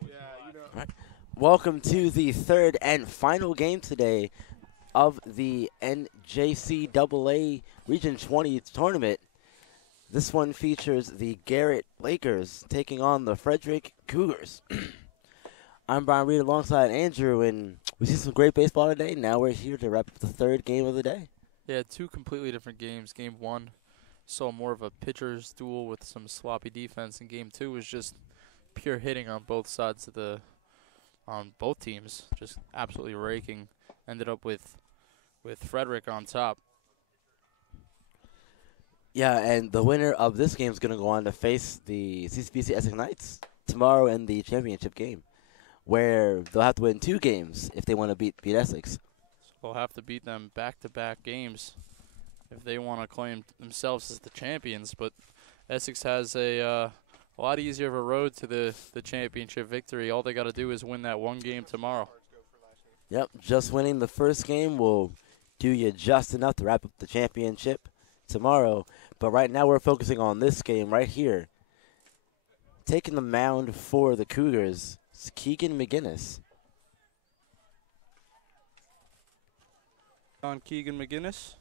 All right. Welcome to the third and final game today of the NJCAA Region 20 tournament. This one features the Garrett Lakers taking on the Frederick Cougars. I'm Brian Reed alongside Andrew, and we see some great baseball today. Now we're here to wrap up the third game of the day. Yeah, two completely different games. Game one saw more of a pitcher's duel with some sloppy defense, and game two was just pure hitting on both sides of on both teams, just absolutely raking. Ended up with Frederick on top. Yeah, and the winner of this game is going to go on to face the CCBC Essex Knights tomorrow in the championship game, where they'll have to win 2 games if they want to beat Essex. So they'll have to beat them back-to-back games if they want to claim themselves as the champions. But Essex has a lot easier of a road to the championship victory. All they got to do is win that one game tomorrow. Yep, just winning the first game will do you just enough to wrap up the championship tomorrow. But right now we're focusing on this game right here. Taking the mound for the Cougars is Keegan McGinnis. On Keegan McGinnis.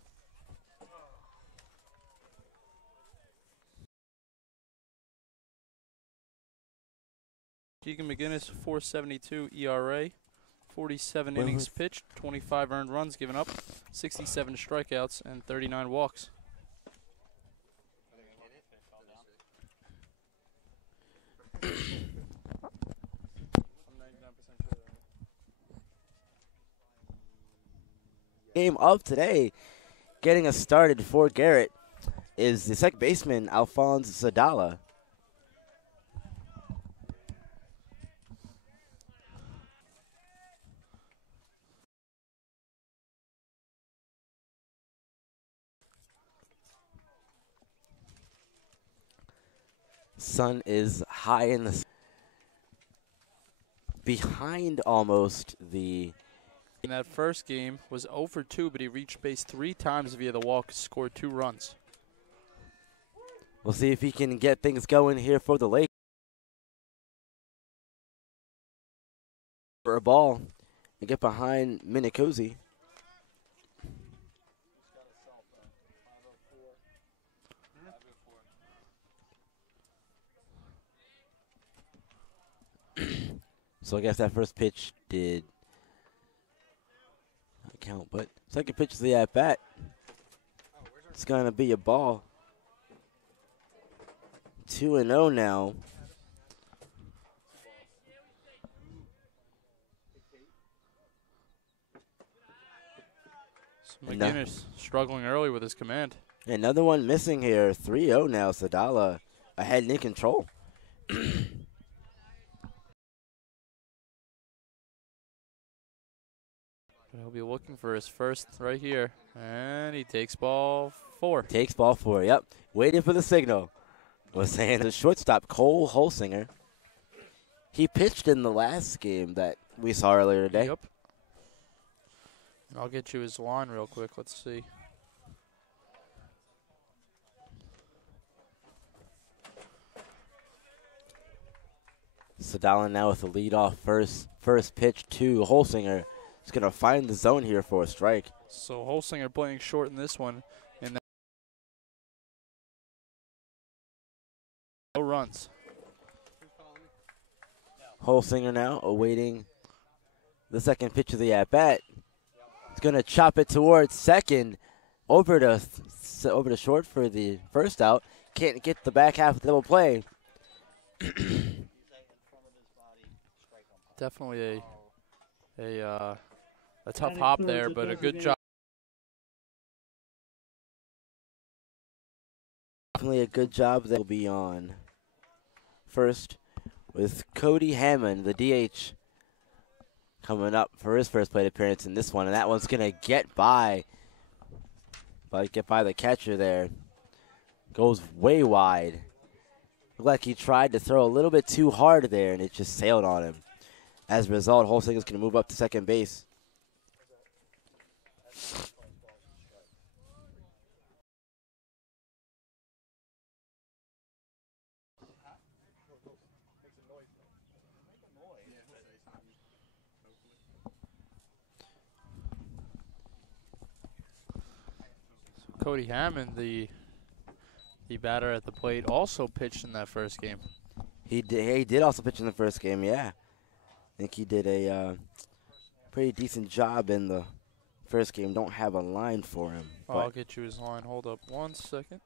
Keegan McGinnis, 4.72 ERA, 47 innings pitched, 25 earned runs given up, 67 strikeouts, and 39 walks. Game of today, getting us started for Garrett, is the second baseman, Alphonse Zadala. Sun is high in the behind almost the. In that first game was 0 for 2, but he reached base 3 times via the walk, scored 2 runs. We'll see if he can get things going here for the Lakers. For a ball and get behind Minicozy. So I guess that first pitch did not count, but second pitch is the at-bat. It's going to be a ball. 2-0 now. So McGinnis struggling early with his command. Another one missing here. 3-0 now. Sadala ahead and in control. He'll be looking for his first right here. And he takes ball 4. Takes ball 4, yep. Waiting for the signal. Was saying the shortstop, Cole Holsinger. He pitched in the last game that we saw earlier today. Yep. And I'll get you his line real quick. Let's see. Sadala now with the leadoff first pitch to Holsinger. He's going to find the zone here for a strike. So Holsinger playing short in this one. And no runs. Holsinger now awaiting the second pitch of the at-bat. He's going to chop it towards second. Over to short for the first out. Can't get the back half of the double play. Definitely a tough hop there, but a good job. Definitely a good job that will be on first with Cody Hammond, the DH, coming up for his first plate appearance in this one, and that one's gonna get by the catcher there. Goes way wide. Looked like he tried to throw a little bit too hard there, and it just sailed on him. As a result, Holsinger's going to move up to second base. Cody Hammond, the batter at the plate, also pitched in that first game. He did also pitch in the first game, yeah. I think he did a pretty decent job in the first game. Don't have a line for him. I'll get you his line. Hold up 1 second.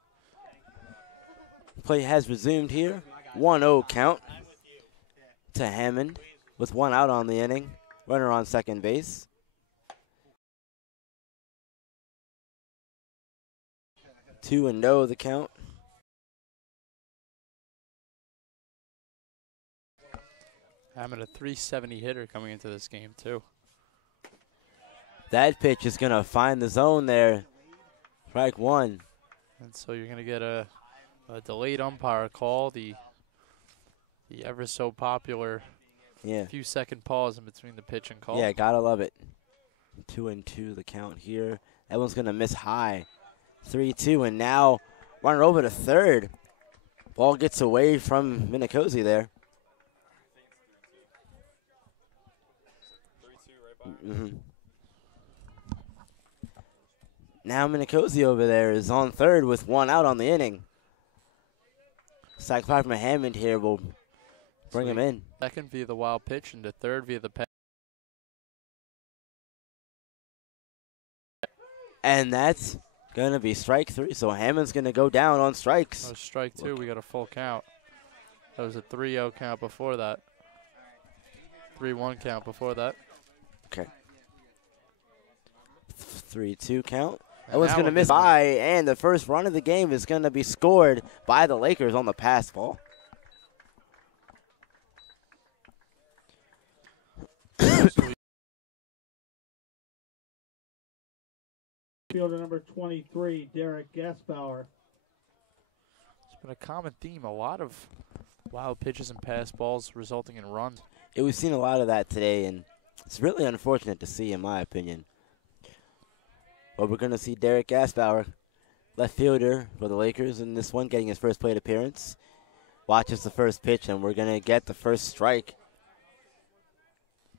Play has resumed here. 1-0 count to Hammond with 1 out on the inning. Runner on second base. Two and no the count. Hammond, a 370 hitter coming into this game too. That pitch is gonna find the zone there. Strike one. And so you're gonna get a delayed umpire call. The ever so popular few second pause in between the pitch and call. Yeah, gotta love it. 2-2 the count here. That one's gonna miss high. 3-2, and now runner over to third. Ball gets away from Minicozy there. Now Minicozy over there is on third with 1 out on the inning. Sac fly from Hammond here will bring him in. Second via the wild pitch, and to third via the pass. And that's going to be strike 3. So Hammond's going to go down on strikes. That was strike 2. We got a full count. That was a 3-0 count before that. 3-1 count before that. Okay. 3-2 count. That one's going to miss by, and the first run of the game is going to be scored by the Lakers on the pass ball. Fielder number 23, Derek Gaspauer. It's been a common theme. A lot of wild pitches and pass balls resulting in runs. Yeah, we've seen a lot of that today, and it's really unfortunate to see, in my opinion. But we're going to see Derek Gaspauer, left fielder for the Lakers in this one, getting his first plate appearance. Watches the first pitch, and we're going to get the first strike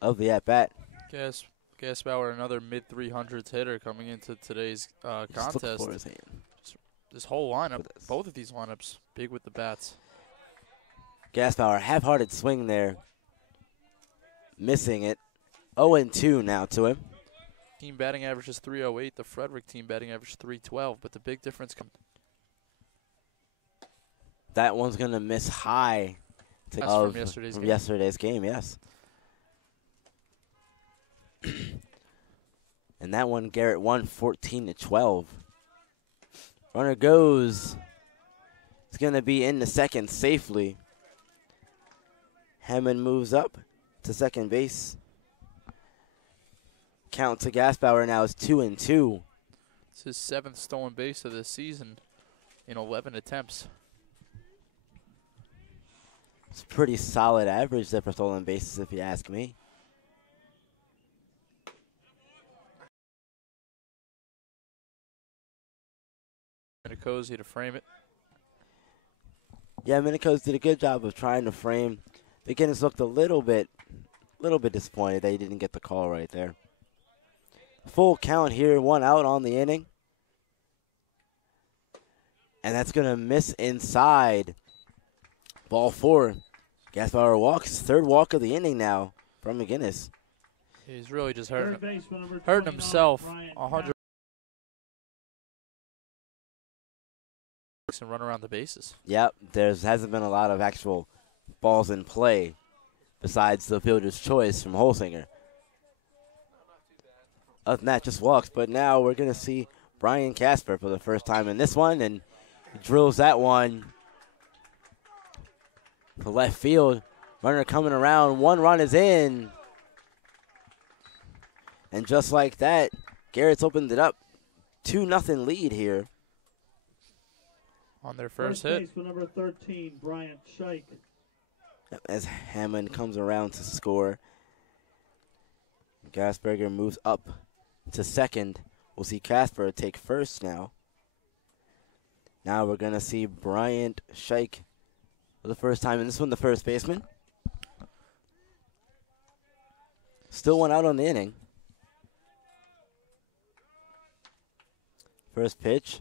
of the at-bat. Gaspauer, another mid-300s hitter coming into today's contest. This whole lineup, both of these lineups, big with the bats. Gaspauer, half-hearted swing there. Missing it. 0-2 now to him. Team batting average is 308. The Frederick team batting average is 312. But the big difference comes. That one's going to miss high. From yesterday's game, yes. And that one, Garrett won 14-12. Runner goes. It's going to be in the second safely. Hammond moves up to second base. Count to Gaspauer now is 2-2. It's his 7th stolen base of this season in 11 attempts. It's a pretty solid average there for stolen bases, if you ask me. Minicozy to frame it. Yeah, Minicozy did a good job of trying to frame. McGinnis looked a little bit disappointed that he didn't get the call right there. Full count here, 1 out on the inning. And that's going to miss inside. Ball 4. Gaspauer walks. Third walk of the inning now from McGinnis. He's really just hurting himself. 100 and run around the bases. Yep, there hasn't been a lot of actual balls in play besides the fielder's choice from Holsinger. Other than that, just walks. But now we're going to see Brian Casper for the first time in this one, and he drills that one to left field. Runner coming around. 1 run is in. And just like that, Garrett's opened it up. 2-0 lead here. On their first hit. For number 13, Bryant Scheich. As Hammond comes around to score. Gasberger moves up to second. We'll see Casper take first now. Now we're going to see Bryant Scheich for the first time. And this one, the first baseman. Still 1 out on the inning. First pitch.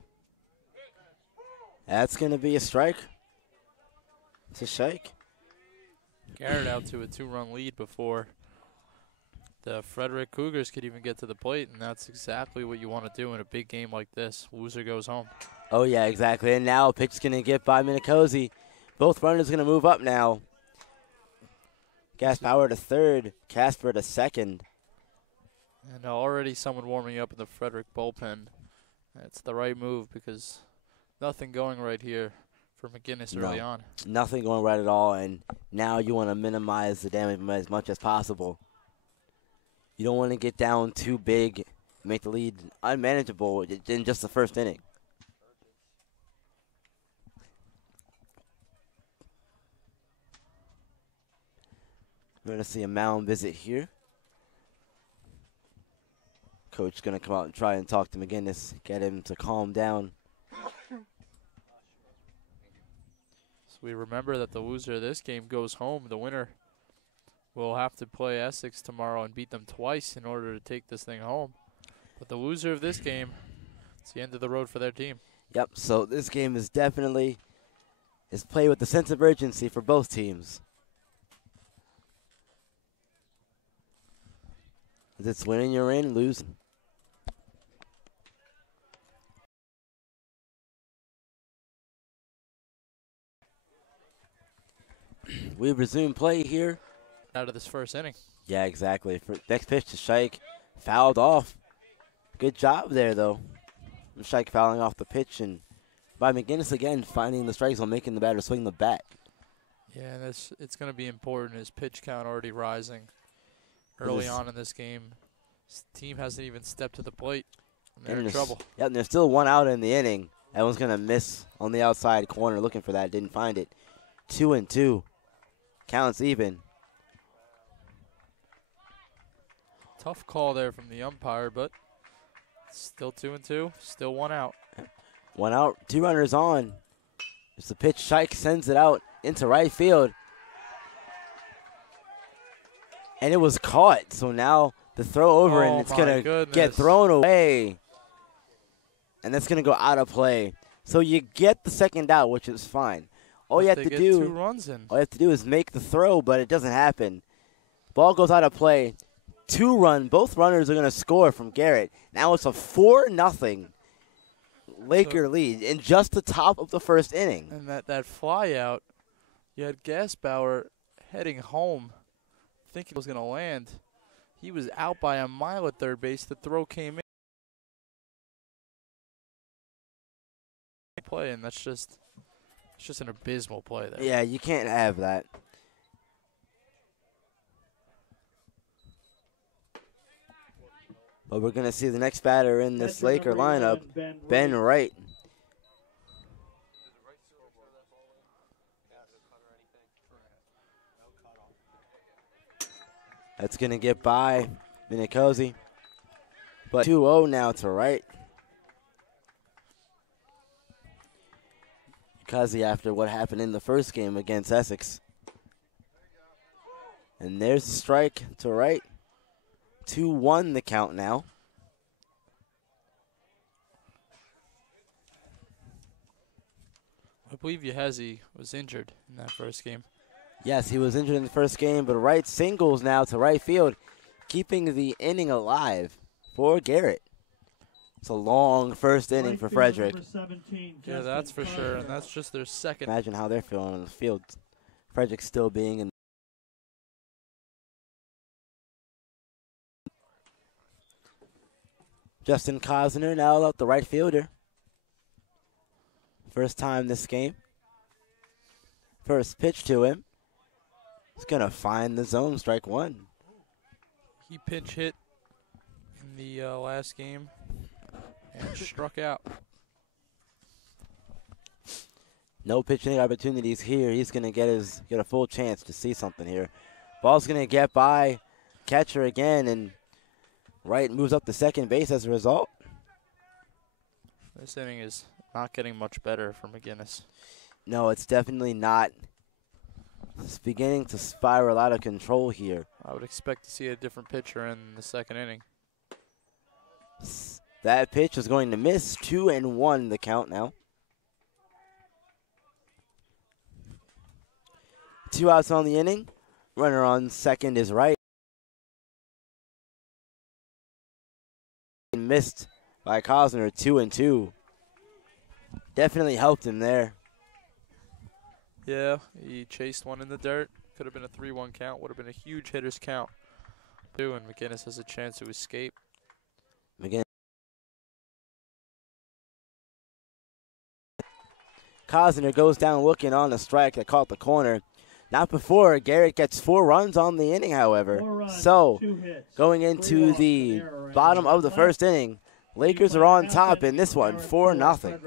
That's going to be a strike to Shike. Garrett out to a 2-run lead before the Frederick Cougars could even get to the plate, and that's exactly what you want to do in a big game like this. Loser goes home. Oh, yeah, exactly. And now a pitch is going to get by Minicozy. Both runners going to move up now. Gaspower to third, Casper to second. And already someone warming up in the Frederick bullpen. It's the right move because nothing going right here for McGinnis early on. Nothing going right at all, and now you want to minimize the damage as much as possible. You don't want to get down too big, make the lead unmanageable in just the first inning. We're going to see a mound visit here. Coach going to come out and try and talk to McGinnis, get him to calm down. So we remember that the loser of this game goes home. The winner will have to play Essex tomorrow and beat them twice in order to take this thing home. But the loser of this game, it's the end of the road for their team. Yep, so this game is definitely played with a sense of urgency for both teams. It's winning, you're in, losing. We resume play here. Out of this first inning. Yeah, exactly. Next pitch to Shike. Fouled off. Good job there, though. Shike fouling off the pitch, and by McGinnis again finding the strike zone, making the batter swing the bat. Yeah, and it's going to be important. His pitch count already rising early on in this game. His team hasn't even stepped to the plate, and they're in trouble. Yeah, and there's still one out in the inning. That one's going to miss on the outside corner looking for that. Didn't find it. 2-2. Counts even. Tough call there from the umpire, but still 2-2. Still one out. One out, two runners on. It's the pitch. Shike sends it out into right field. And it was caught. So now the throw over, and it's going to get thrown away. And that's going to go out of play. So you get the second out, which is fine. All you have to do, 2 runs in. All you have to do is make the throw, but it doesn't happen. Ball goes out of play. 2-run. Both runners are going to score from Garrett. Now it's a 4-0 Laker lead in just the top of the first inning. And that fly out, you had Gaspower heading home, thinking it was going to land. He was out by a mile at third base. The throw came in. Play, and it's just an abysmal play there. Yeah, you can't have that. But we're going to see the next batter in this Laker lineup, Ben Wright. That's going to get by Minicozy. But 2-0 now to Wright. Cozy after what happened in the first game against Essex. And there's the strike to Wright. 2-1 the count now. I believe Yehezi was injured in that first game. Yes, he was injured in the first game, but Wright singles now to right field, keeping the inning alive for Garrett. It's a long first inning for Frederick. Yeah, that's for sure, and that's just their second. Imagine how they're feeling on the field. Frederick still being in. Justin Cosner now out the right fielder. First time this game. First pitch to him. He's going to find the zone, strike one. He pinch hit in the last game and struck out. No pitching opportunities here. He's going to get a full chance to see something here. Ball's going to get by catcher again, and Wright moves up to second base as a result. This inning is not getting much better for McGinnis. No, it's definitely not. It's beginning to spiral out of control here. I would expect to see a different pitcher in the second inning. That pitch is going to miss. 2-1 the count now. 2 outs on the inning. Runner on second is right. Missed by Cosner, 2-2. Definitely helped him there. Yeah, he chased one in the dirt. Could have been a 3-1 count. Would have been a huge hitter's count. And McGinnis has a chance to escape. McGinnis. Cosner goes down looking on a strike that caught the corner. Not before Garrett gets 4 runs on the inning, however. So, going into the bottom of the first inning, Lakers are on top in this one, 4-0.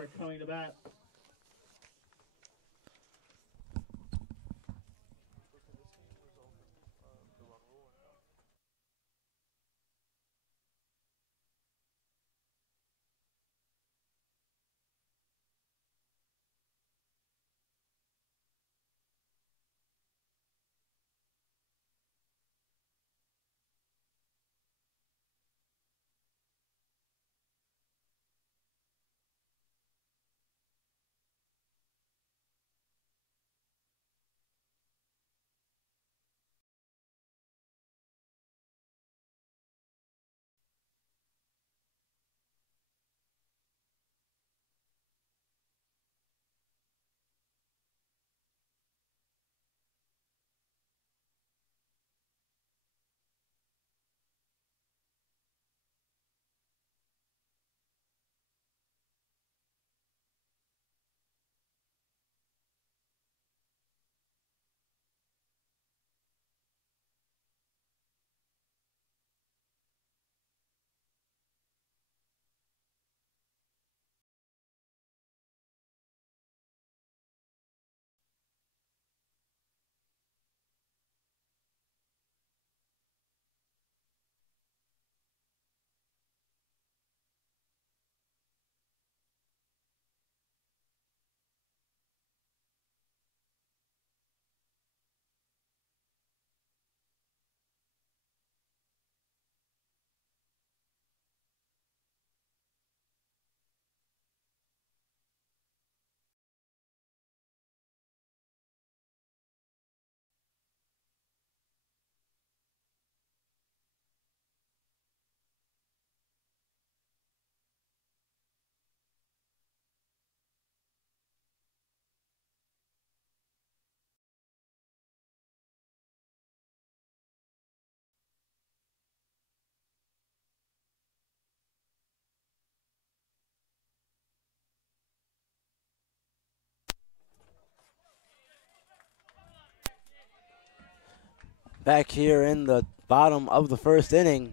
Back here in the bottom of the first inning.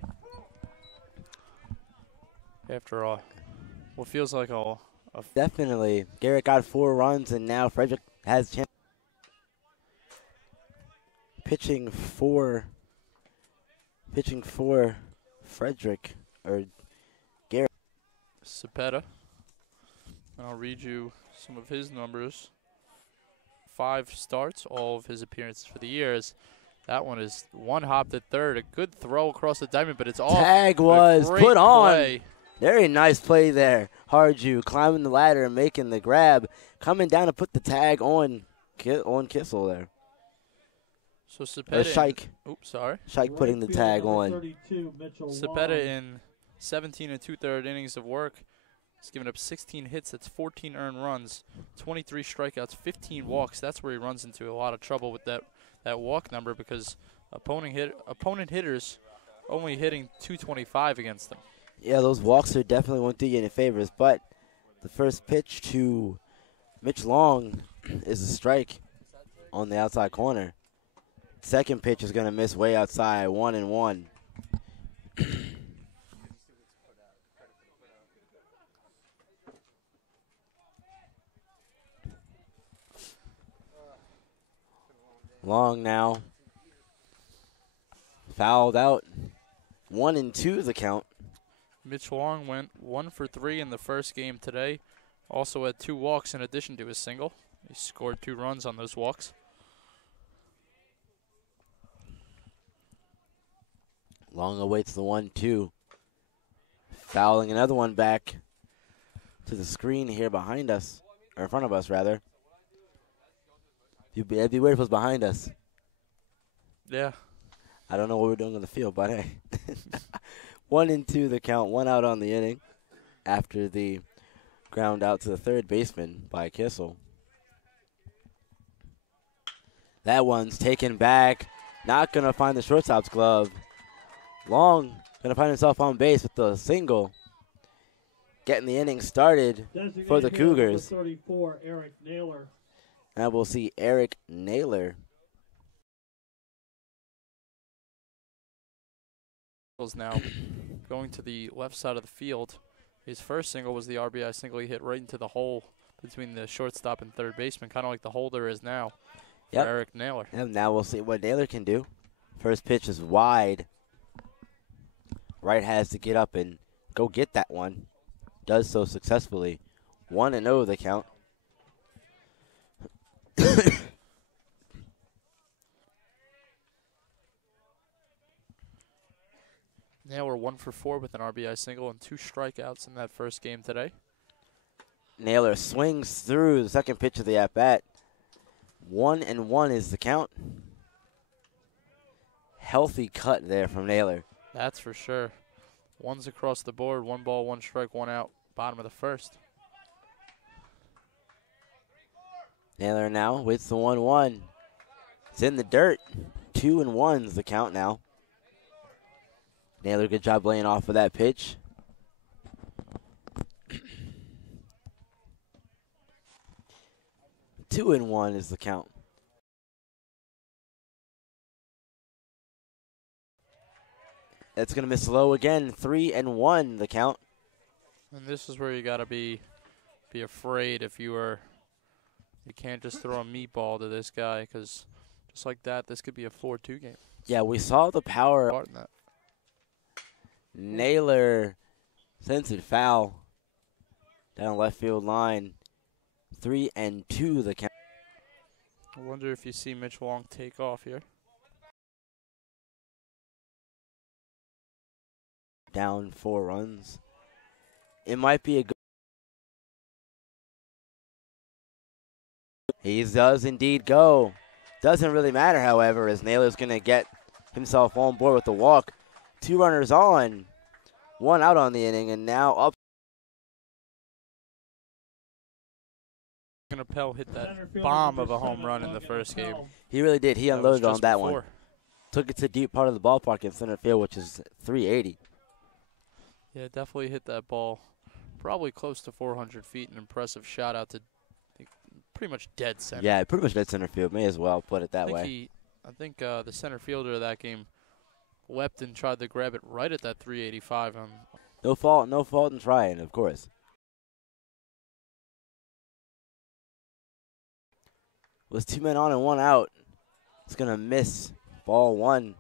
After all, what feels like a Definitely. Garrett got 4 runs, and now Frederick has chance. Pitching for Frederick, or Garrett. Cepeda. And I'll read you some of his numbers. 5 starts, all of his appearances for the years. That one is 1 hopped at third. A good throw across the diamond, but it's off. Tag was put on. Play. Very nice play there. Harju climbing the ladder and making the grab. Coming down to put the tag on Kissel there. So Cepeda. Shike. Oops, sorry. Shike putting the tag on. Cepeda in 17 2/3 innings of work. He's given up 16 hits. That's 14 earned runs, 23 strikeouts, 15 walks. That's where he runs into a lot of trouble with that walk number because opponent hitters only hitting 225 against them. Yeah, those walks are definitely won't do you any favors. But the first pitch to Mitch Long is a strike on the outside corner. Second pitch is going to miss way outside, 1-1. Long now. Fouled out. 1-2 the count. Mitch Long went 1 for 3 in the first game today. Also had 2 walks in addition to his single. He scored 2 runs on those walks. Long awaits the 1-2. Fouling another one back to the screen here behind us, or in front of us, rather. It'd be weird if it was behind us. Yeah. I don't know what we're doing on the field, but hey. 1-2 the count, 1 out on the inning after the ground out to the third baseman by Kissel. That one's taken back. Not going to find the shortstop's glove. Long going to find himself on base with the single. Getting the inning started for the Cougars. 34, Eric Naylor. Now we'll see Eric Naylor. Now going to the left side of the field. His first single was the RBI single. He hit right into the hole between the shortstop and third baseman, kind of like the holder is now for Eric Naylor. And now we'll see what Naylor can do. First pitch is wide. Wright has to get up and go get that one. Does so successfully. 1-0 the count. Naylor 1 for 4 with an RBI single and 2 strikeouts in that first game today. Naylor swings through the second pitch of the at-bat. 1-1 is the count. Healthy cut there from Naylor. That's for sure. One's across the board, 1 ball, 1 strike, 1 out, bottom of the first. Naylor now waits the 1-1. It's in the dirt. 2-1 is the count now. Naylor, good job laying off of that pitch. Two and 1 is the count. That's going to miss low again. 3-1 the count. And this is where you got to be afraid if you can't just throw a meatball to this guy, because just like that, this could be a 4-2 game. Yeah, we saw the power. That. Naylor sends it foul down left field line. 3-2 the count. I wonder if you see Mitch Long take off here. Down 4 runs. It might be a good. He does indeed go. Doesn't really matter, however, as Naylor's going to get himself on board with the walk. 2 runners on, 1 out on the inning, and now up. Pell hit that bomb of a home run in the first game. He really did. He unloaded on that one. Took it to deep part of the ballpark in center field, which is 380. Yeah, definitely hit that ball probably close to 400 feet. An impressive shot out to pretty much dead center. Yeah, pretty much dead center field. May as well put it that way. I think the center fielder of that game leapt and tried to grab it right at that 385. No fault in trying, of course. Was 2 men on and 1 out. It's going to miss ball 1.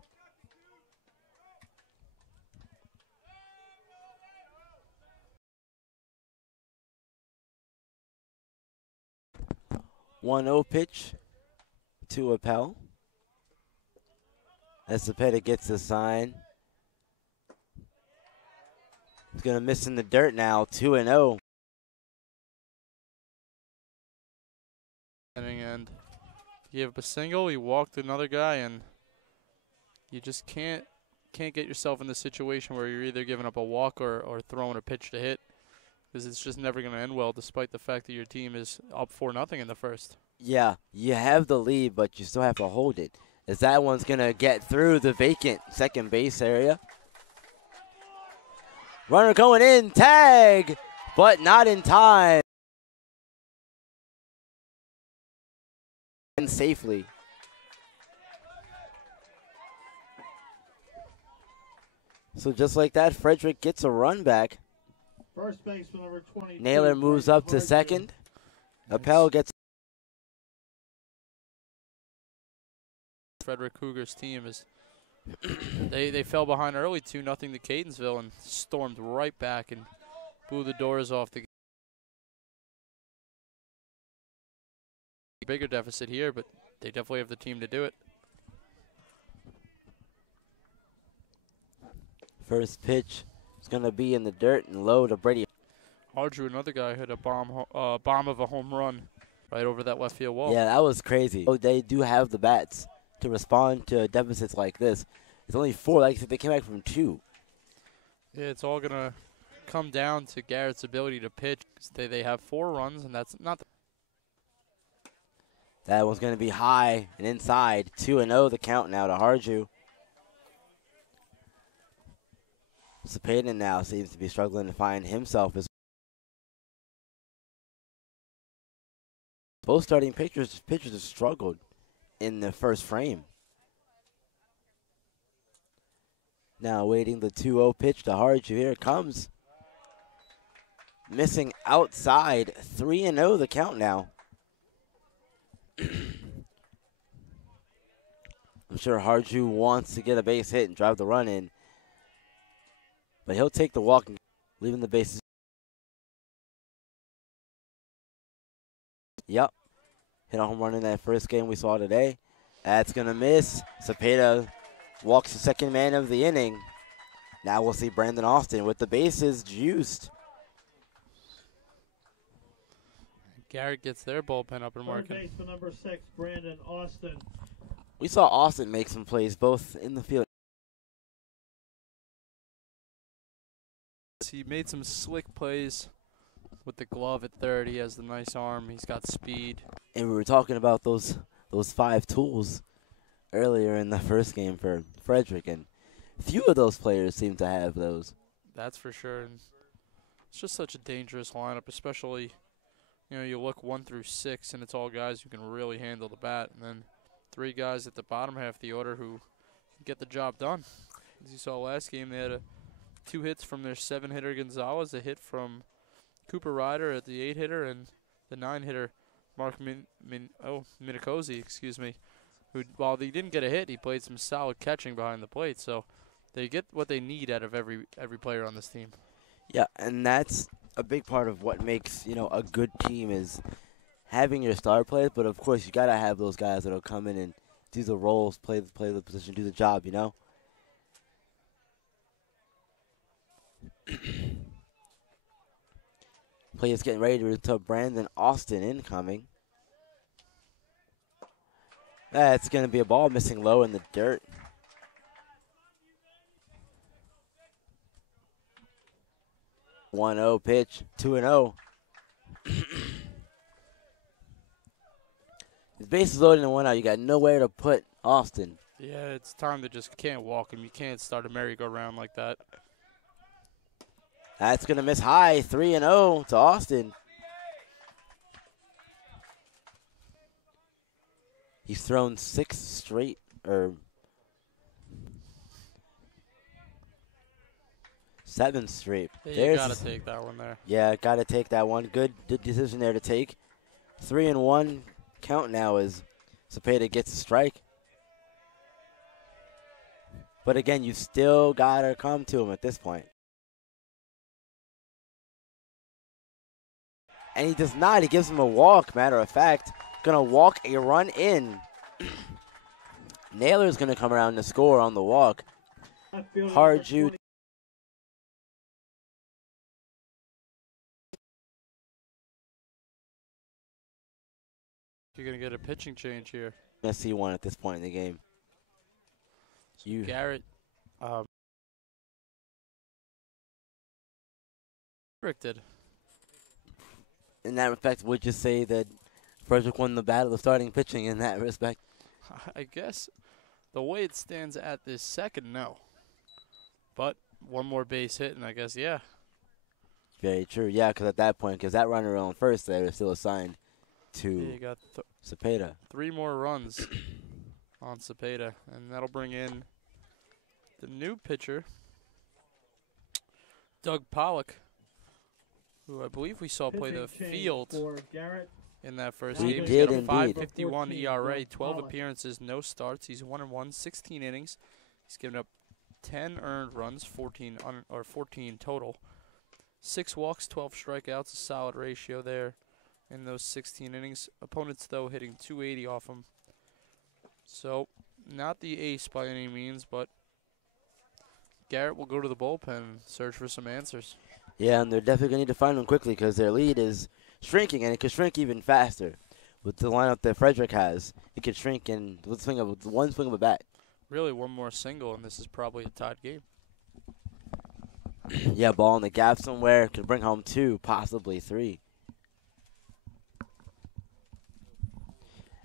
One-0 pitch to Appel. As Cepeda gets the sign. He's going to miss in the dirt now. 2-0. And you have a single, you walked another guy, and you just can't get yourself in the situation where you're either giving up a walk or throwing a pitch to hit, because it's just never going to end well, despite the fact that your team is up 4-0 in the first. Yeah, you have the lead, but you still have to hold it, as that one's going to get through the vacant second base area. Runner going in, tag, but not in time. And safely. So just like that, Frederick gets a run back. First baseman number 22. Naylor moves up to second. Appel gets. Frederick Cougars team is they fell behind early 2-0 to Catonsville and stormed right back and blew the doors off the bigger deficit here, but they definitely have the team to do it. First pitch is going to be in the dirt and low to Brady. Ardrew, another guy, hit a bomb of a home run right over that left field wall. Yeah, that was crazy. Oh, they do have the bats to respond to deficits like this. It's only 4. Like I said, they came back from 2. Yeah, it's all going to come down to Garrett's ability to pitch. They have 4 runs, and that's not the That one's going to be high and inside. 2-0 the count now to Harju. Cepeda now seems to be struggling to find himself. As both starting pitchers have struggled in the first frame. Now awaiting the 2-0 pitch to Harju. Here it comes. Missing outside. 3-0 the count now. I'm sure Harju wants to get a base hit and drive the run in. But he'll take the walk, leaving the bases. Yep. Hit a home run in that first game we saw today. That's going to miss. Cepeda walks the second man of the inning. Now we'll see Brandon Austin with the bases juiced. Garrett gets their bullpen up and Third working. baseman number 6, Brandon Austin. We saw Austin make some plays both in the field. He made some slick plays with the glove at third. He has the nice arm. He's got speed. And we were talking about those 5 tools earlier in the first game for Frederick, and few of those players seem to have those. That's for sure. And it's just such a dangerous lineup, especially, you look 1 through 6, and it's all guys who can really handle the bat, and then 3 guys at the bottom half of the order who can get the job done. As you saw last game, they had 2 hits from their 7-hitter Gonzalez, a hit from Cooper Ryder at the 8-hitter, and the 9-hitter Mark Minicozy, who, while he didn't get a hit, he played some solid catching behind the plate. So they get what they need out of every player on this team. Yeah, and that's a big part of what makes, a good team is having your star players, but of course you got to have those guys that'll come in and do the roles, play the position, do the job, Players getting ready to Brandon Austin incoming. That's going to be a ball missing low in the dirt. One-0 pitch, 2-0. The base is loaded and 1 out. You got nowhere to put Austin. Yeah, it's time to just can't walk him. You can't start a merry-go-round like that. That's going to miss high, 3-0 to Austin. He's thrown 6 straight, or 7 straight. Yeah, you got to take that one there. Yeah, got to take that one. Good decision there to take. 3-1 count now as Cepeda gets a strike. But again, you still got to come to him at this point. And he does not. He gives him a walk, matter of fact. Going to walk a run in. Naylor's going to come around to score on the walk. Harju. You're going to get a pitching change here. Going to see one at this point in the game. Garrett. Restricted. In that respect, would you say that Frederick won the battle of starting pitching in that respect? I guess the way it stands at this second, no. But one more base hit, and I guess, yeah. Very true. Yeah, because at that point, because that runner on first there is still assigned to You got Cepeda. 3 more runs on Cepeda, and that'll bring in the new pitcher, Doug Pollock, who I believe we saw play the field for Garrett. in that first We game. did He's got a indeed. 5.51 ERA, 12 Pollock. appearances, no starts. He's 1-1, 16 innings. He's given up 10 earned runs, 14 total. 6 walks, 12 strikeouts, a solid ratio there in those 16 innings. Opponents, though, hitting 280 off him. So, not the ace by any means, but Garrett will go to the bullpen and search for some answers. Yeah, and they're definitely going to need to find one quickly because their lead is shrinking, and it could shrink even faster. with the lineup that Frederick has. He could shrink in with one swing of a bat. Really, one more single, and this is probably a tied game. Yeah, ball in the gap somewhere. Could bring home 2, possibly 3.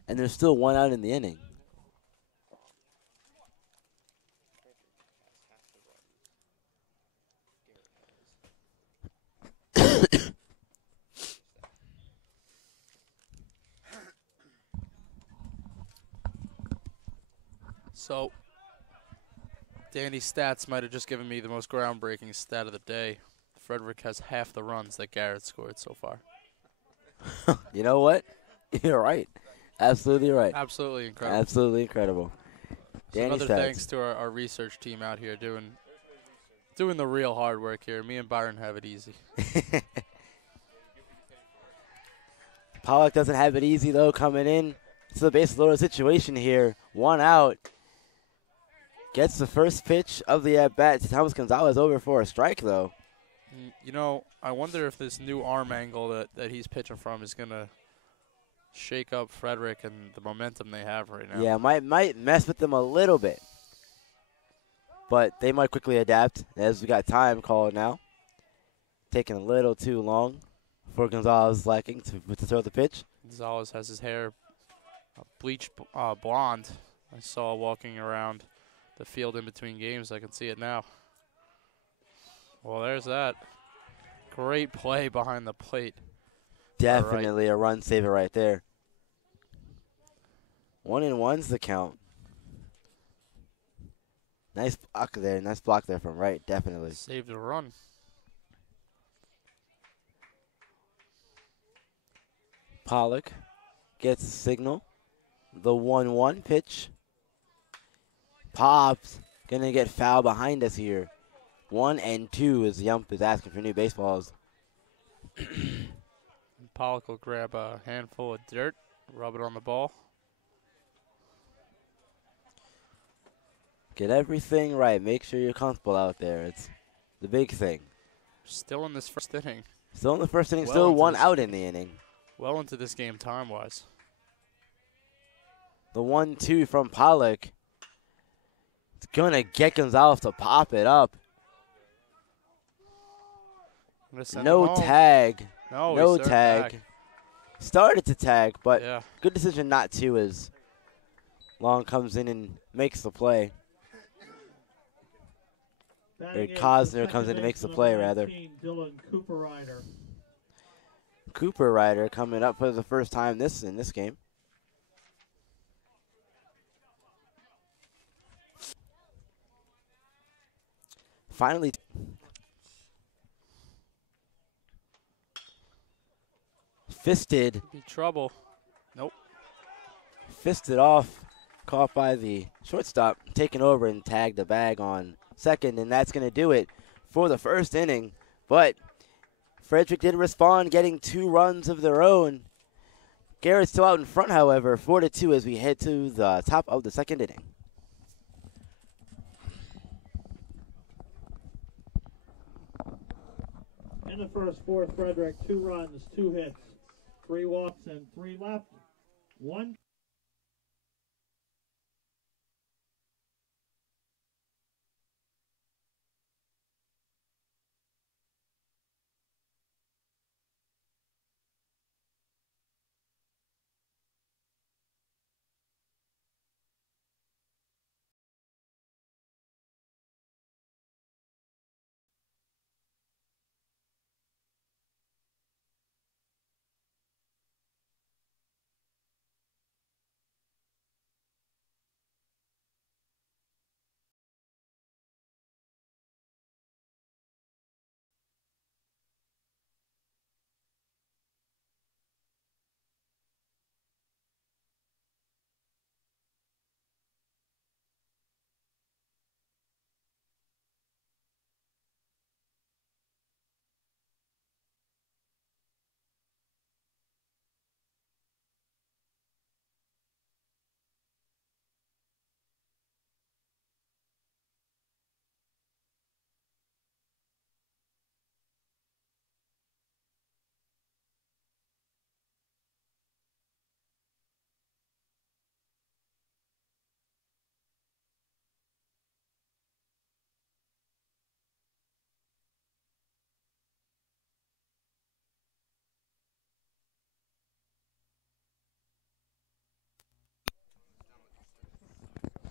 And there's still 1 out in the inning. So, Danny's stats might have just given me the most groundbreaking stat of the day. Frederick has half the runs that Garrett scored so far. You know what? You're right. Absolutely right. Absolutely incredible. Absolutely incredible. So Danny another stats. thanks to our research team out here doing the real hard work here. Me and Byron have it easy. Pollock doesn't have it easy, though, coming in. It's a base loaded situation here. 1 out. Gets the first pitch of the at-bat. Thomas Gonzalez over for a strike, though. You know, I wonder if this new arm angle that he's pitching from is going to shake up Frederick and the momentum they have right now. Yeah, might mess with them a little bit. But they might quickly adapt as we got time called now. Taking a little too long for Gonzalez lacking to throw the pitch. Gonzalez has his hair bleached blonde. I saw walking around the field in between games. I can see it now. Well, there's that. Great play behind the plate. Definitely a run saver right there. 1-1's the count. Nice block there. Nice block there from right. Definitely. Saved a run. Pollock gets the signal. The 1-1 pitch. Pops. Gonna get foul behind us here. 1-2 as the ump is asking for new baseballs. Pollock will grab a handful of dirt, rub it on the ball. Get everything right. Make sure you're comfortable out there. It's the big thing. Still in this first inning. Still in the first inning. Well Still into 1 this- out in the inning. Well into this game time-wise. The 1-2 from Pollock. It's going to get Gonzalez to pop it up. No tag. No No he served tag. back. Started to tag, but Yeah. good decision not to as Long comes in and makes the play. Or Cosner comes in and makes the play, rather. Dylan Cooper Ryder. Cooper Ryder coming up for the first time in this game. Finally, fisted. Be trouble. Nope. Fisted off, caught by the shortstop, taken over and tagged the bag on second, and that's going to do it for the first inning. But Frederick did respond, getting 2 runs of their own. Garrett's still out in front, however, 4-2 as we head to the top of the second inning. In the first for Frederick, 2 runs, 2 hits, 3 walks, and 3 left. 1.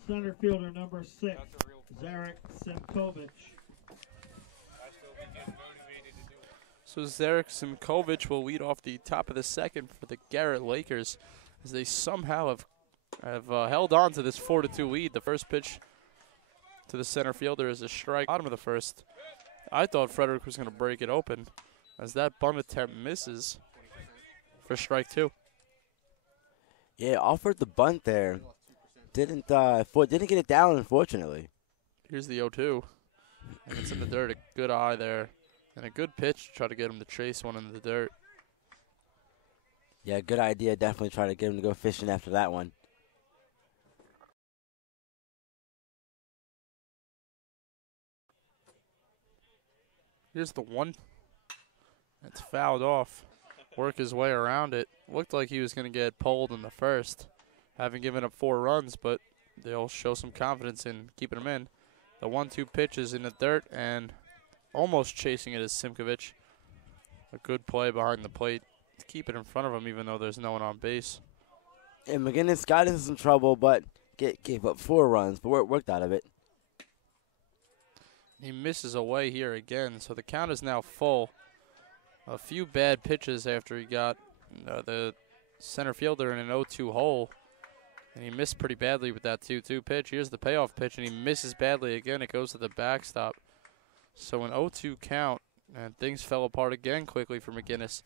center fielder, number 6, Zarek Simkovic. So Zarek Simkovic will lead off the top of the second for the Garrett Lakers as they somehow have held on to this 4-2 lead. The first pitch to the center fielder is a strike. Bottom of the first. I thought Frederick was going to break it open as that bunt attempt misses for strike 2. Yeah, offered the bunt there. Didn't get it down, unfortunately. Here's the 0-2. And it's in the dirt. A good eye there. And a good pitch to try to get him to chase one in the dirt. Yeah, good idea. Definitely try to get him to go fishing after that one. Here's the 1. It's fouled off. Work his way around it. Looked like he was going to get pulled in the first, having given up 4 runs, but they'll show some confidence in keeping him in. The 1-2 pitch is in the dirt and almost chasing it is Simkovic. A good play behind the plate to keep it in front of him even though there's no one on base. And McGinnis got into some trouble, but gave up 4 runs, but worked out of it. He misses away here again, so the count is now full. A few bad pitches after he got the center fielder in an 0-2 hole. And he missed pretty badly with that 2-2 pitch. Here's the payoff pitch, and he misses badly again. It goes to the backstop. So an 0-2 count, and things fell apart again quickly for McGinnis,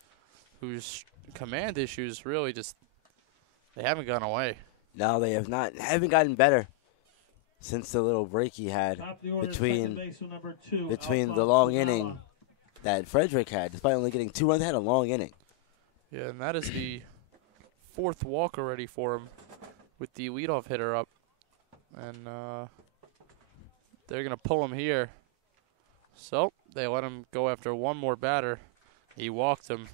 whose command issues really just, they haven't gone away. No, they have not. Haven't gotten better since the little break he had between the long inning that Frederick had, despite only getting 2 runs. They had a long inning. Yeah, and that is the 4th walk already for him with the leadoff hitter up. And they're going to pull him here. So they let him go after one more batter. He walked him.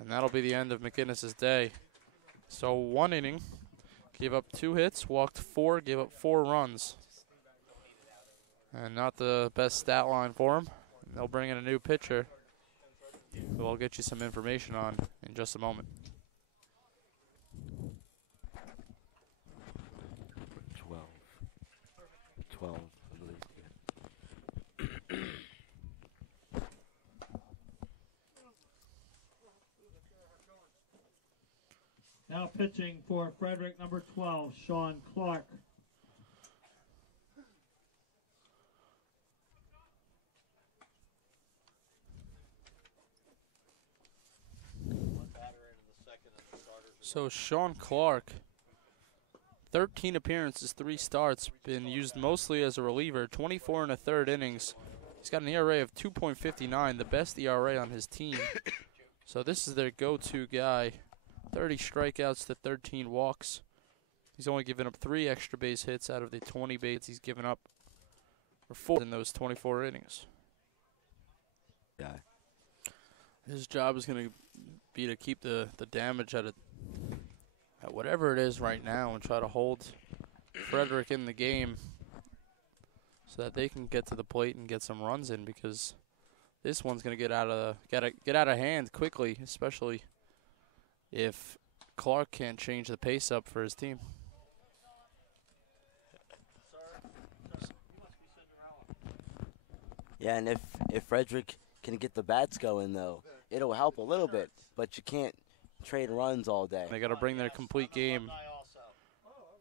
And that'll be the end of McGinnis' day. So 1 inning, gave up 2 hits, walked 4, gave up 4 runs. And not the best stat line for him. They'll bring in a new pitcher who I'll get you some information on in just a moment. 12, I believe. Now pitching for Frederick, number 12, Sean Clark. So Sean Clark, 13 appearances, 3 starts, been used mostly as a reliever, 24 1/3 innings. He's got an ERA of 2.59, the best ERA on his team. So this is their go-to guy. 30 strikeouts to 13 walks. He's only given up 3 extra base hits out of the 20 bases he's given up, or 4 in those 24 innings. Yeah. His job is going to be to keep the damage at whatever it is right now and try to hold Frederick in the game so that they can get to the plate and get some runs in, because this one's going to get out of hand quickly, especially if Clark can't change the pace up for his team. Yeah, and if Frederick can get the bats going, though, it'll help a little bit, but you can't trade runs all day. They got to bring their complete game.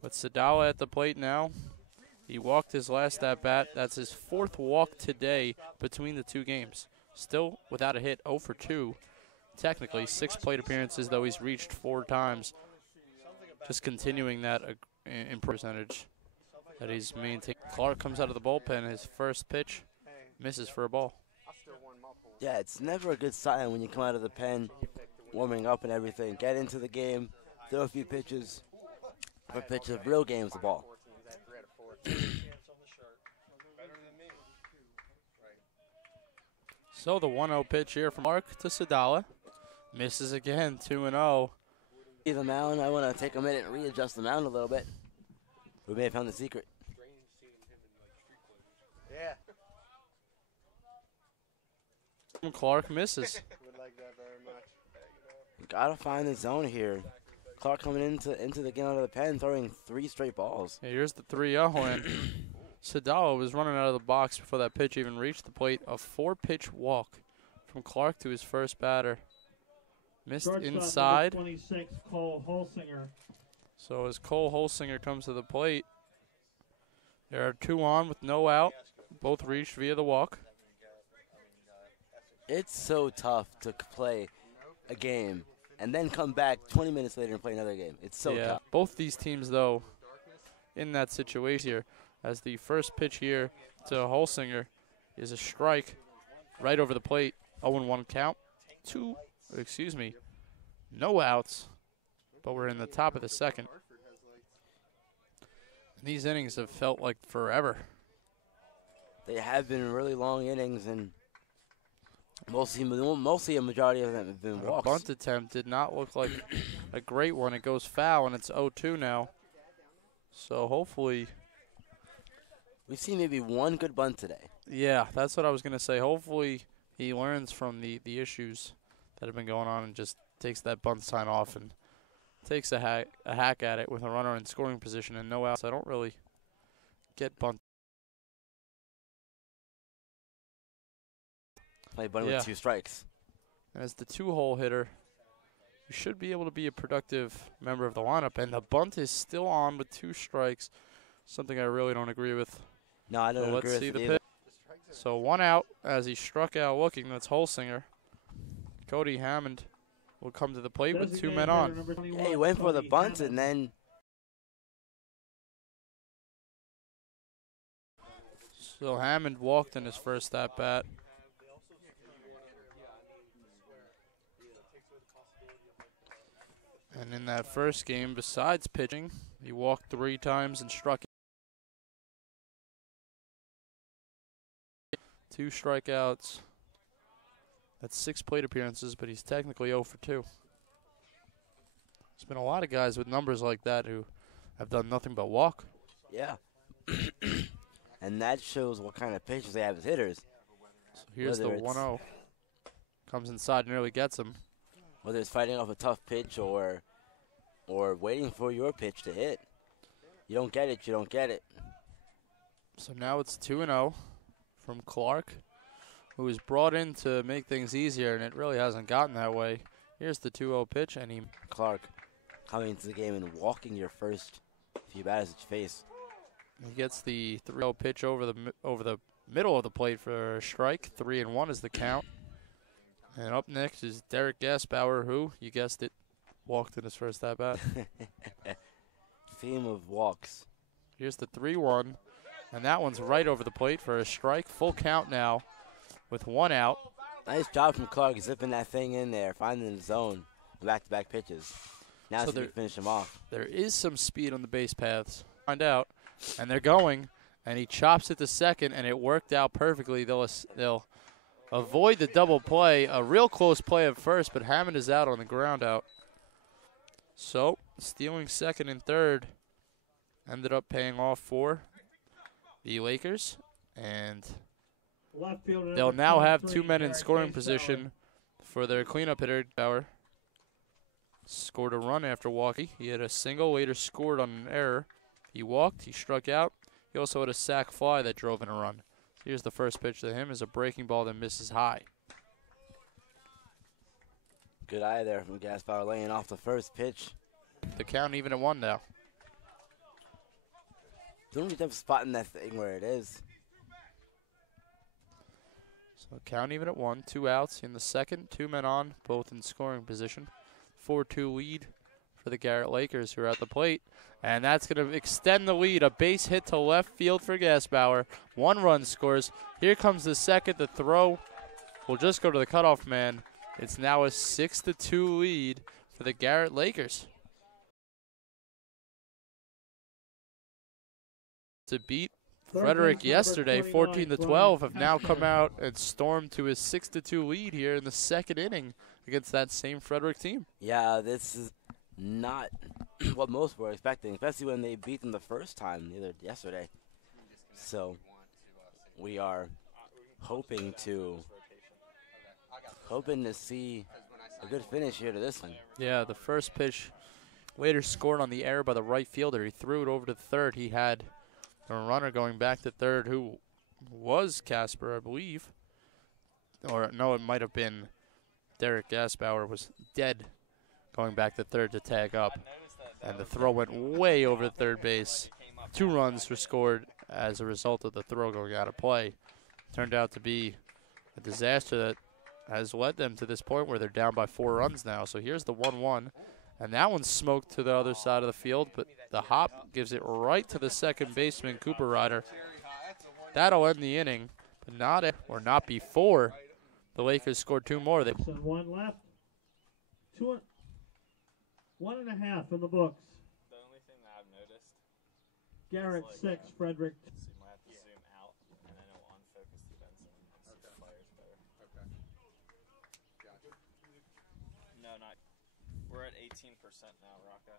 But Sadala at the plate now. He walked his last at bat. That's his 4th walk today between the 2 games. Still without a hit, 0 for 2. Technically, 6 plate appearances, though he's reached 4 times. Just continuing that in percentage that he's maintained. Clark comes out of the bullpen. His first pitch misses for a ball. Yeah, it's never a good sign when you come out of the pen, warming up and everything. Get into the game, throw a few pitches. For pitch of real game's the ball. So the 1-0 pitch here from Clark to Sadala. Misses again, 2-0. See the mound. I want to take a minute and readjust the mound a little bit. We may have found the secret. Yeah. Clark misses. Would like that very much. Gotta find the zone here. start coming into the game out of the pen, throwing 3 straight balls. Yeah, here's the 3-0, and Sadala was running out of the box before that pitch even reached the plate. A 4-pitch walk from Clark to his first batter. Missed Shortstop, inside. number 26, Cole Holsinger. So as Cole Holsinger comes to the plate, there are 2 on with no out. Both reached via the walk. It's so tough to play a game and then come back 20 minutes later and play another game. It's so tough. Both these teams, though, in that situation here, as the first pitch here to Holsinger is a strike right over the plate. 0-1 count. No outs, but we're in the top of the second. These innings have felt like forever. They have been really long innings, and mostly a majority of them have been A walks. bunt attempt did not look like a great one. It goes foul, and it's 0-2 now. So hopefully, We've seen maybe one good bunt today. yeah, that's what I was going to say. Hopefully he learns from the issues that have been going on and just takes that bunt sign off and takes a hack at it with a runner in scoring position and no outs. I don't really get bunt. Play bunt with 2 strikes. As the 2-hole hitter, you should be able to be a productive member of the lineup. And the bunt is still on with 2 strikes, something I really don't agree with. No, I don't So agree let's with see it the either. pitch. So 1 out as he struck out looking. That's Holsinger. Cody Hammond will come to the plate with 2 men on. Yeah, he went for the bunt and then So Hammond walked in his first at-bat. And in that first game, besides pitching, he walked 3 times and struck 2 strikeouts. That's 6 plate appearances, but he's technically 0 for 2. There's been a lot of guys with numbers like that who have done nothing but walk. yeah. And that shows what kind of pitchers they have as hitters. So here's Whether the it's- 1-0. Comes inside, nearly gets him. Whether it's fighting off a tough pitch or waiting for your pitch to hit. You don't get it, you don't get it. So now it's 2-0 from Clark, who was brought in to make things easier, and it really hasn't gotten that way. Here's the 2-0 pitch, and he Clark coming into the game and walking your first few batters at your face. gets the 3-0 pitch over the middle of the plate for a strike. 3-1 is the count. And up next is Derek Gaspauer, who, you guessed it, walked in his first at-bat. Theme of walks. Here's the 3-1, and that one's right over the plate for a strike. Full count now with 1 out. Nice job from Clark zipping that thing in there, finding the zone, back-to-back pitches. Now So so we finish him off. There is some speed on the base paths. Find out, and they're going, and he chops it to second, and it worked out perfectly. They'll avoid the double play. A real close play at first, but Hammond is out on the ground out. So, stealing second and third ended up paying off for the Lakers, and they'll now have 2 men in scoring position for their cleanup hitter. Bauer scored a run after walking. He had a single, later scored on an error. He walked, he struck out. He also had a sac fly that drove in a run. Here's the first pitch to him, is a breaking ball that misses high. Good eye there from Gaspar laying off the first pitch. The count even at 1 now. Doing a good job spotting that thing where it is. So count even at 1, 2 outs in the second, 2 men on, both in scoring position. 4-2 lead for the Garrett Lakers, who are at the plate. And that's going to extend the lead. A base hit to left field for Gaspauer. 1 run scores. Here comes the second. The throw will just go to the cutoff man. It's now a 6-2 lead for the Garrett Lakers. To beat Frederick yesterday, 14-12, have now come out and stormed to a 6-2 lead here in the second inning against that same Frederick team. Yeah, this is not what most were expecting, especially when they beat them the first time yesterday. So we are hoping to see a good finish here to this one. Yeah, the first pitch later scored on the error by the right fielder. He threw it over to third. He had a runner going back to third who was Casper, I believe. Or no, it might have been Derek Gasbauer was dead going back to third to tag up. And the throw went way over third base. 2 runs were scored as a result of the throw going out of play. Turned out to be a disaster that has led them to this point where they're down by 4 runs now. So here's the 1-1. And that one's smoked to the other side of the field, but the hop gives it right to the second baseman, Cooper Ryder. That'll end the inning, but not before the Lakers scored 2 more. So 1 left. 1.5 in the books. The only thing that I've noticed, Garrett 6, Frederick. so you might have to zoom out, and then it'll unfocus the Benson and see the players better. Okay. Gotcha. No, not. We're at 18% now, Rocco.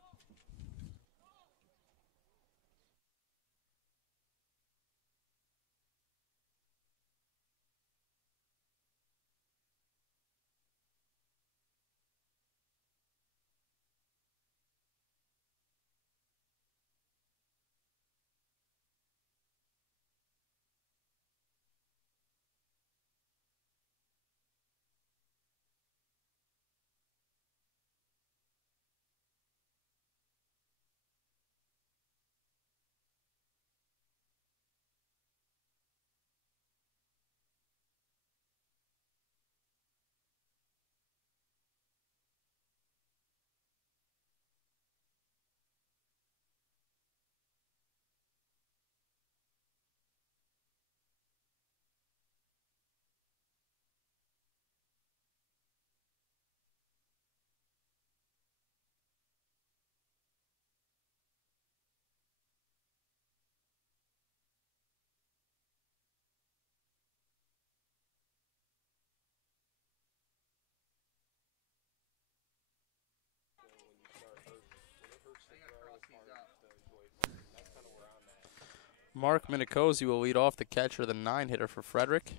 Mark Minicozy will lead off, the catcher, the 9-hitter for Frederick.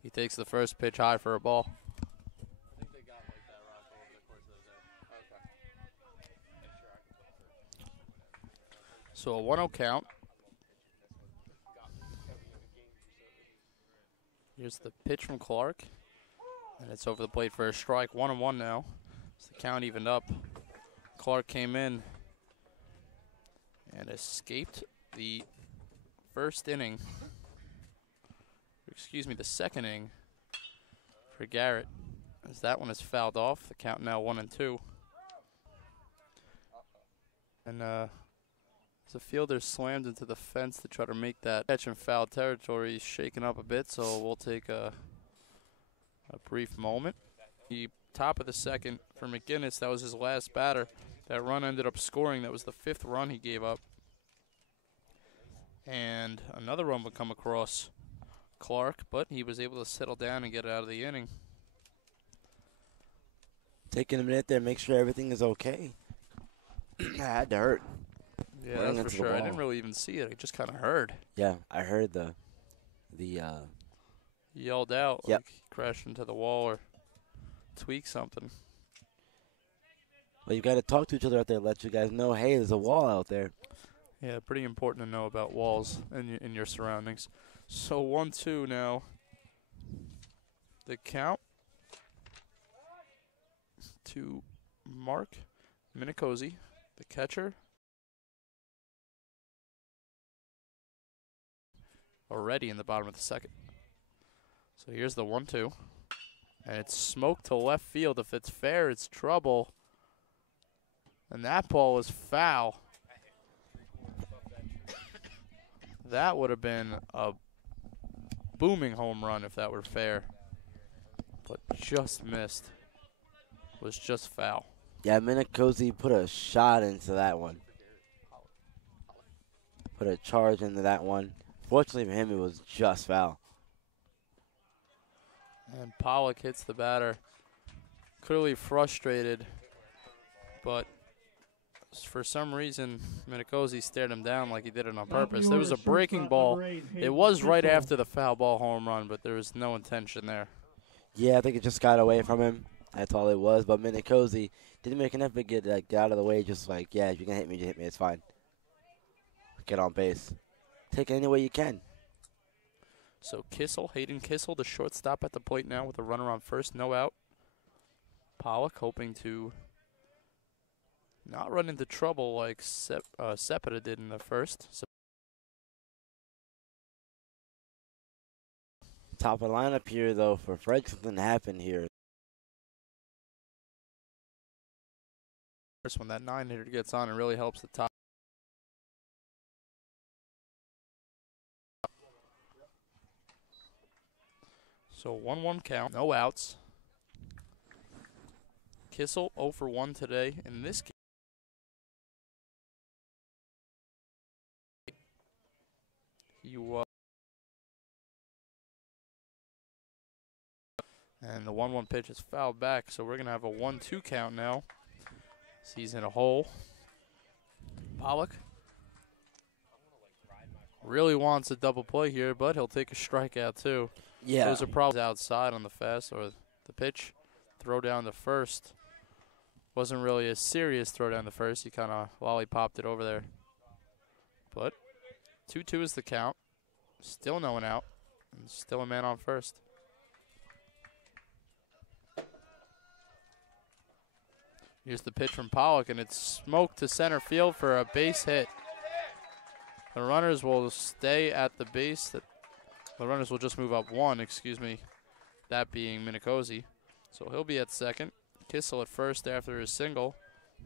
He takes the first pitch high for a ball. I think they got like that rock over the course of the day. Okay. So a 1-0 count. Here's the pitch from Clark. And it's over the plate for a strike. 1-1 now. As the count evened up. Clark came in and escaped the first inning. Excuse me, the second inning for Garrett. As that one is fouled off. The count now 1-2. And as the fielder slammed into the fence to try to make that catch in foul territory, he's shaken up a bit, so we'll take a brief moment. The top of the second for McGinnis, that was his last batter. That run ended up scoring. That was the 5th run he gave up. And another run would come across Clark, but he was able to settle down and get out of the inning. Taking a minute there, make sure everything is okay. That had to hurt. Yeah, Running that's for into the sure. I wall. didn't really even see it. I just kind of heard. Yeah, I heard the He yelled out Yep. like he crashed into the wall or tweaked something. well, you got to talk to each other out there, let you guys know, hey, there's a wall out there. Yeah, pretty important to know about walls in your surroundings. So 1-2 now. The count to Mark Minicozy, the catcher. Already in the bottom of the second. So here's the 1-2. And it's smoked to left field. If it's fair, it's trouble. And that ball was foul. That would have been a booming home run if that were fair. But just missed. Was just foul. Yeah, Minicozy put a shot into that one. Put a charge into that one. Fortunately for him, it was just foul. And Pollock hits the batter. Clearly frustrated. But for some reason, Minicozy stared him down like he did it on purpose. There was a breaking ball. It was right after the foul ball home run, but there was no intention there. Yeah, I think it just got away from him. That's all it was. But Minicozy didn't make an effort to get out of the way. Just like, yeah, if you can hit me, you hit me. It's fine. Get on base. Take it any way you can. So Hayden Kissel, the shortstop at the plate now with a runner on first, no out. Pollock hoping to not run into trouble like Sepeda did in the first. Top of the lineup here, though, for Fred. Something happened here. When that 9-hitter gets on, it really helps the top. So 1-1 count, no outs. Kissel 0 for 1 today in this game. And the 1-1 pitch is fouled back, so we're going to have a 1-2 count now. He's in a hole. Pollock really wants a double play here, but he'll take a strikeout too. Yeah. Those are problems outside on the fast or the pitch. Throw down to first. Wasn't really a serious throw down to first. He kind of lollipopped it over there. But 2-2 is the count. Still no one out. And still a man on first. Here's the pitch from Pollock, and it's smoked to center field for a base hit. The runners will stay at the base. The runners will just move up one, that being Minicozy. So he'll be at second. Kissel at first after his single.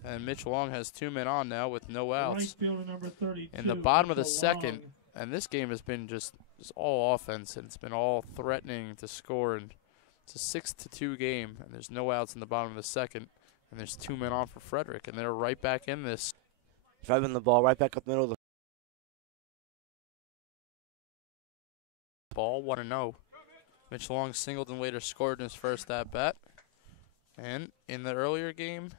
And Mitch Long has 2 men on now with no outs. In the bottom of the second, and this game has been just all offense, and it's been all threatening to score. And it's a 6-2 game, and there's no outs in the bottom of the second. And there's 2 men on for Frederick, and they're right back in this. Driving the ball right back up the middle of the ball, 1-0. Mitch Long singled and later scored in his first at-bat. And in the earlier game,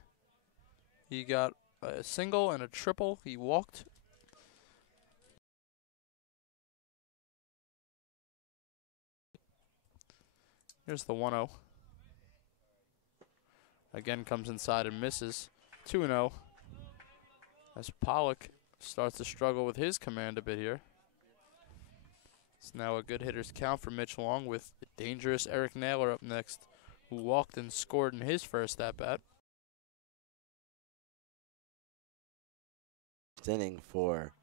he got a single and a triple. He walked. Here's the 1-0. Again comes inside and misses. 2-0. As Pollock starts to struggle with his command a bit here. It's now a good hitter's count for Mitch Long with the dangerous Eric Naylor up next, who walked and scored in his first at-bat. Inning for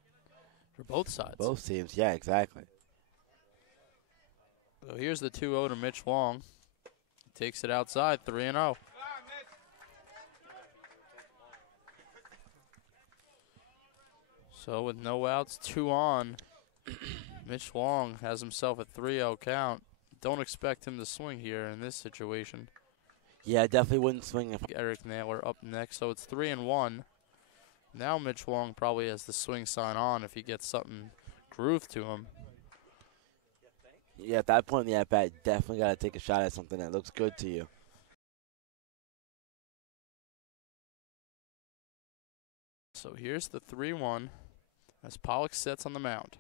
both sides. Both teams, yeah, exactly. So here's the 2-0 to Mitch Long. He takes it outside, 3-0. So with no outs, 2 on, Mitch Long has himself a 3-0 count. Don't expect him to swing here in this situation. Yeah, I definitely wouldn't swing if Eric Naylor up next, so it's 3-1. Now Mitch Long probably has the swing sign on if he gets something groove to him. Yeah, at that point in the at-bat, definitely got to take a shot at something that looks good to you. So here's the 3-1 as Pollock sets on the mound.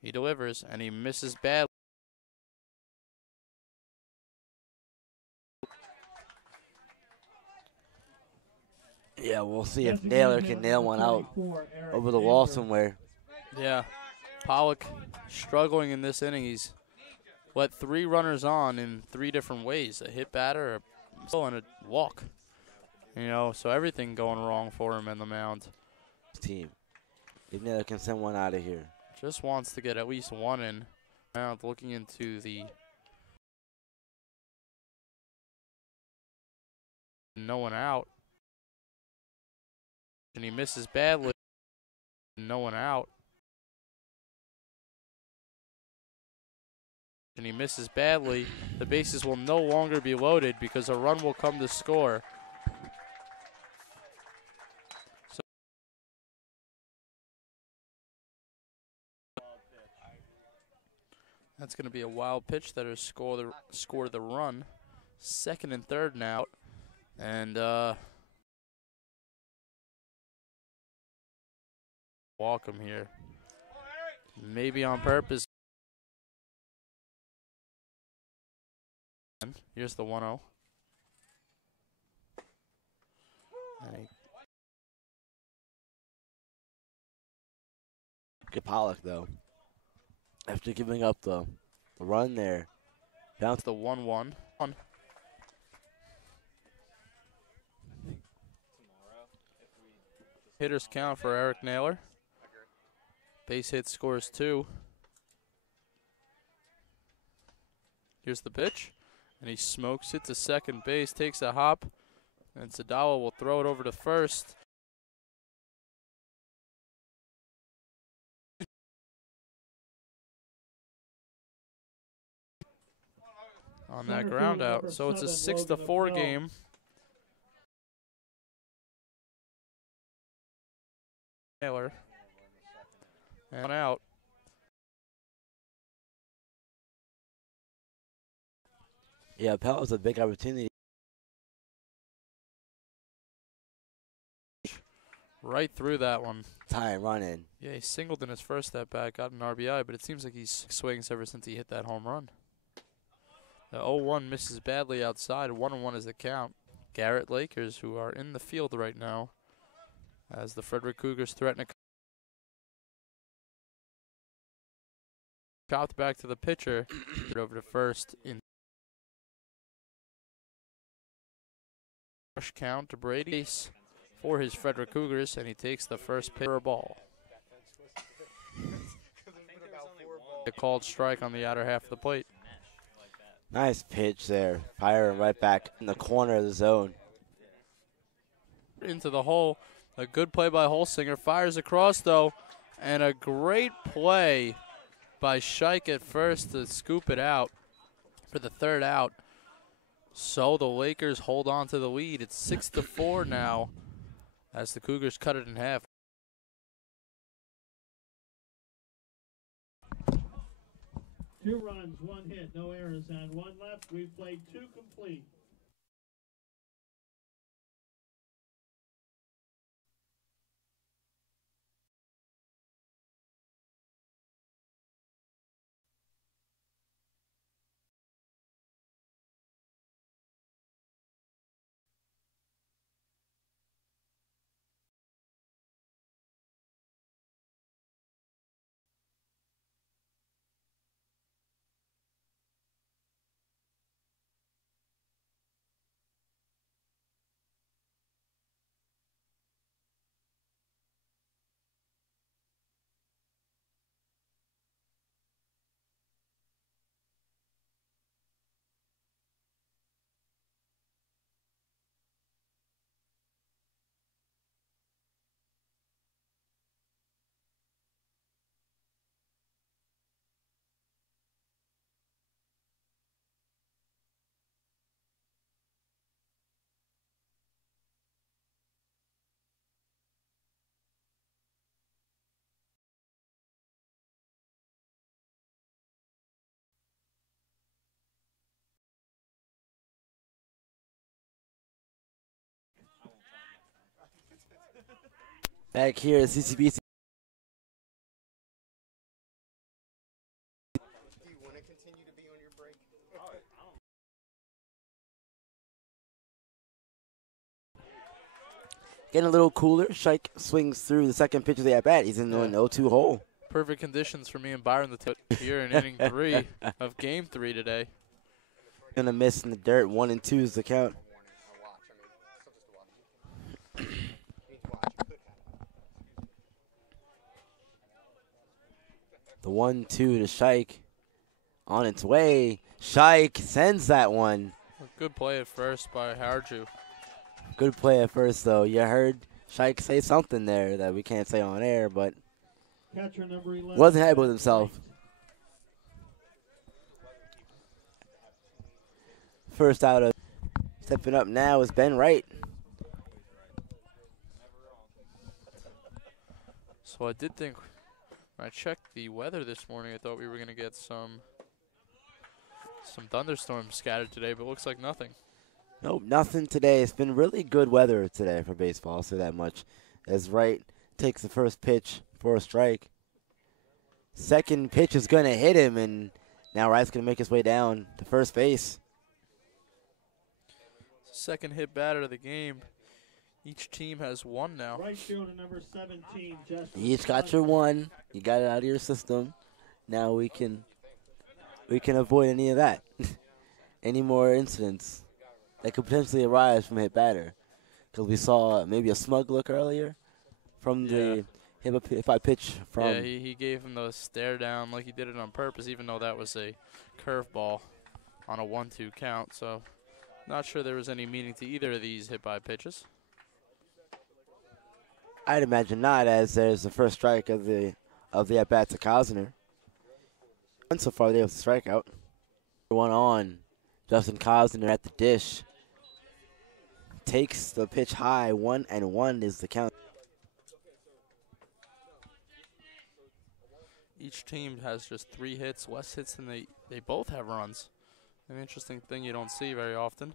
He delivers, and he misses badly. Yeah, we'll see if Naylor can nail one out over the wall somewhere. Yeah, Pollock struggling in this inning. He's let 3 runners on in 3 different ways: a hit batter, a still, and a walk. You know, so everything going wrong for him in the mound. Team, if Naylor can send one out of here. Just wants to get at least 1 in. Mound looking into the no one out. And he misses badly. No one out. And he misses badly. The bases will no longer be loaded because a run will come to score. So that's going to be a wild pitch that will score the run. Second and third now. And walk him here. Maybe on purpose. Here's the 1-0. Look at Pollock, though. After giving up the run there. Down It's the 1-1. Hitters count for Eric Naylor. Base hit scores 2. Here's the pitch. And he smokes it to second base, takes a hop. And Sadawa will throw it over to first. On that ground out. So it's a 6-4 game. Naylor. And out. Yeah, Pell was a big opportunity. Right through that one. Time running. Yeah, he singled in his first at bat, got an RBI, but it seems like he's swings ever since he hit that home run. The 0-1 misses badly outside. 1-1 is the count. Garrett Lakers, who are in the field right now, as the Frederick Cougars threaten to chopped back to the pitcher. Over to first in rush count to Brady for his Frederick Cougars, and he takes the first pitch for a ball. A called strike on the outer half of the plate. Nice pitch there. Firing right back in the corner of the zone. Into the hole. A good play by Holsinger. Fires across, though, and a great play by Scheich at first to scoop it out for the third out. So the Lakers hold on to the lead. It's 6-4 now as the Cougars cut it in half. Two runs, one hit, no errors, and one left. We've played 2 complete. Back here at CCBC. Do you want to continue to be on your break? Getting a little cooler. Scheich swings through the second pitch of the at-bat. He's in an 0-2 hole. Perfect conditions for me and Byron here in inning 3 of game 3 today. Gonna miss in the dirt. 1-2 is the count. The 1-2 to Scheich. On its way. Scheich sends that one. A good play at first by Harju. Good play at first, though. You heard Scheich say something there that we can't say on air, but Catcher number 11. wasn't happy with himself. First out of stepping up now is Ben Wright. So I did think, when I checked the weather this morning, I thought we were going to get some thunderstorms scattered today, but it looks like nothing. Nope, nothing today. It's been really good weather today for baseball, I'll say that much. As Wright takes the first pitch for a strike. Second pitch is going to hit him, and now Wright's going to make his way down to first base. Second hit batter of the game. Each team has one now. Right fielder number 17, Jester. You each got your one. You got it out of your system. Now we can avoid any of that. Any more incidents that could potentially arise from a hit batter. Because we saw maybe a smug look earlier from the hit by pitch from. Yeah, he gave him the stare down like he did it on purpose, even though that was a curveball on a 1-2 count. So not sure there was any meaning to either of these hit by pitches. I'd imagine not, as there's the first strike of the at bat to Cosner. And so far, they have the strikeout. One on. Justin Cosner at the dish. Takes the pitch high. 1-1 is the count. Each team has just 3 hits, less hits than they both have runs. An interesting thing you don't see very often.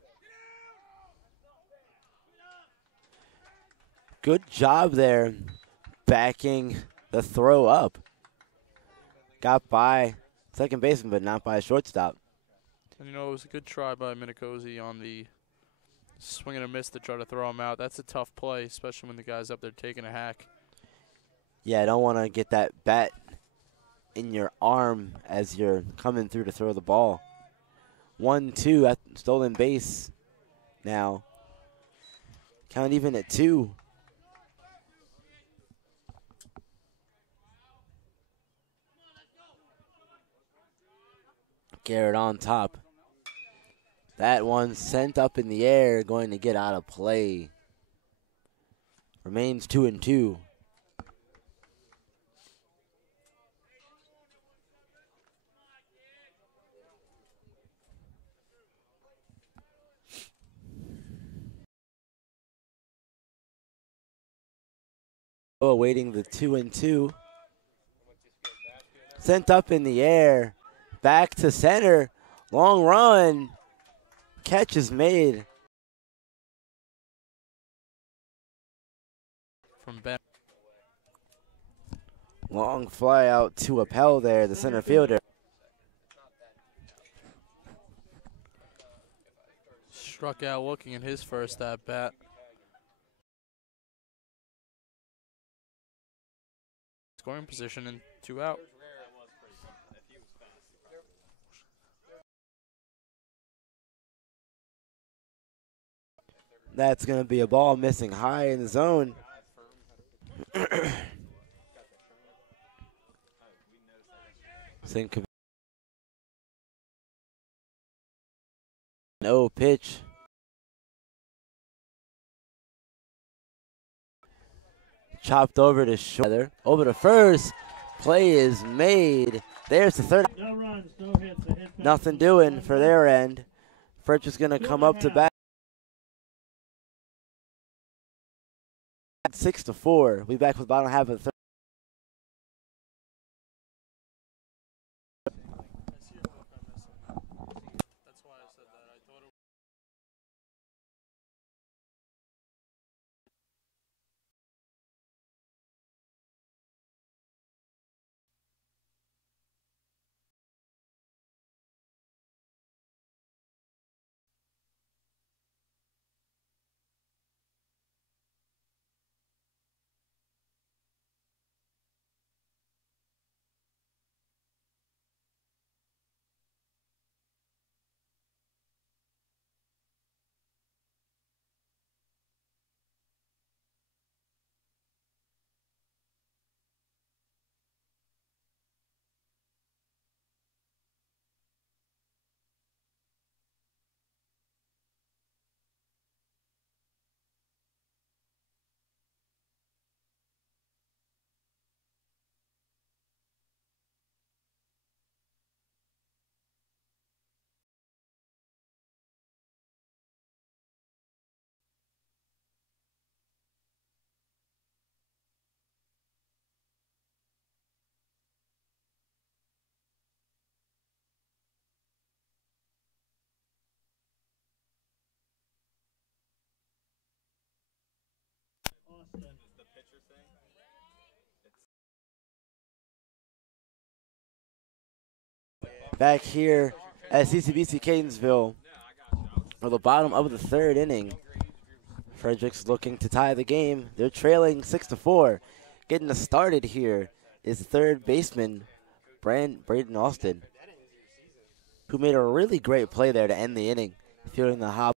Good job there backing the throw up. Got by second baseman, but not by a shortstop. And, you know, it was a good try by Minicozy on the swing and a miss to try to throw him out. That's a tough play, especially when the guy's up there taking a hack. Yeah, I don't want to get that bat in your arm as you're coming through to throw the ball. 1-2 at stolen base now. Count even at 2. Garrett on top. That one sent up in the air, going to get out of play. Remains 2-2. Awaiting the 2-2. Sent up in the air. Back to center. Long run. Catch is made. From Ben. Long fly out to Appel there, the center fielder. Struck out looking in his first at bat. Scoring position and 2 out. That's going to be a ball missing high in the zone. No pitch. Chopped over to short. Over to first. Play is made. There's the third. No runs, no hits. A hit back. Nothing doing for their end. Frederick's going to come up to bat. 6-4. We back with bottom half of the third. That's why I said that. I thought it Back here at CCBC Catonsville for the bottom of the third inning. Frederick's looking to tie the game. They're trailing 6-4. Getting us started here is third baseman Braden Austin, who made a really great play there to end the inning, fielding the hop.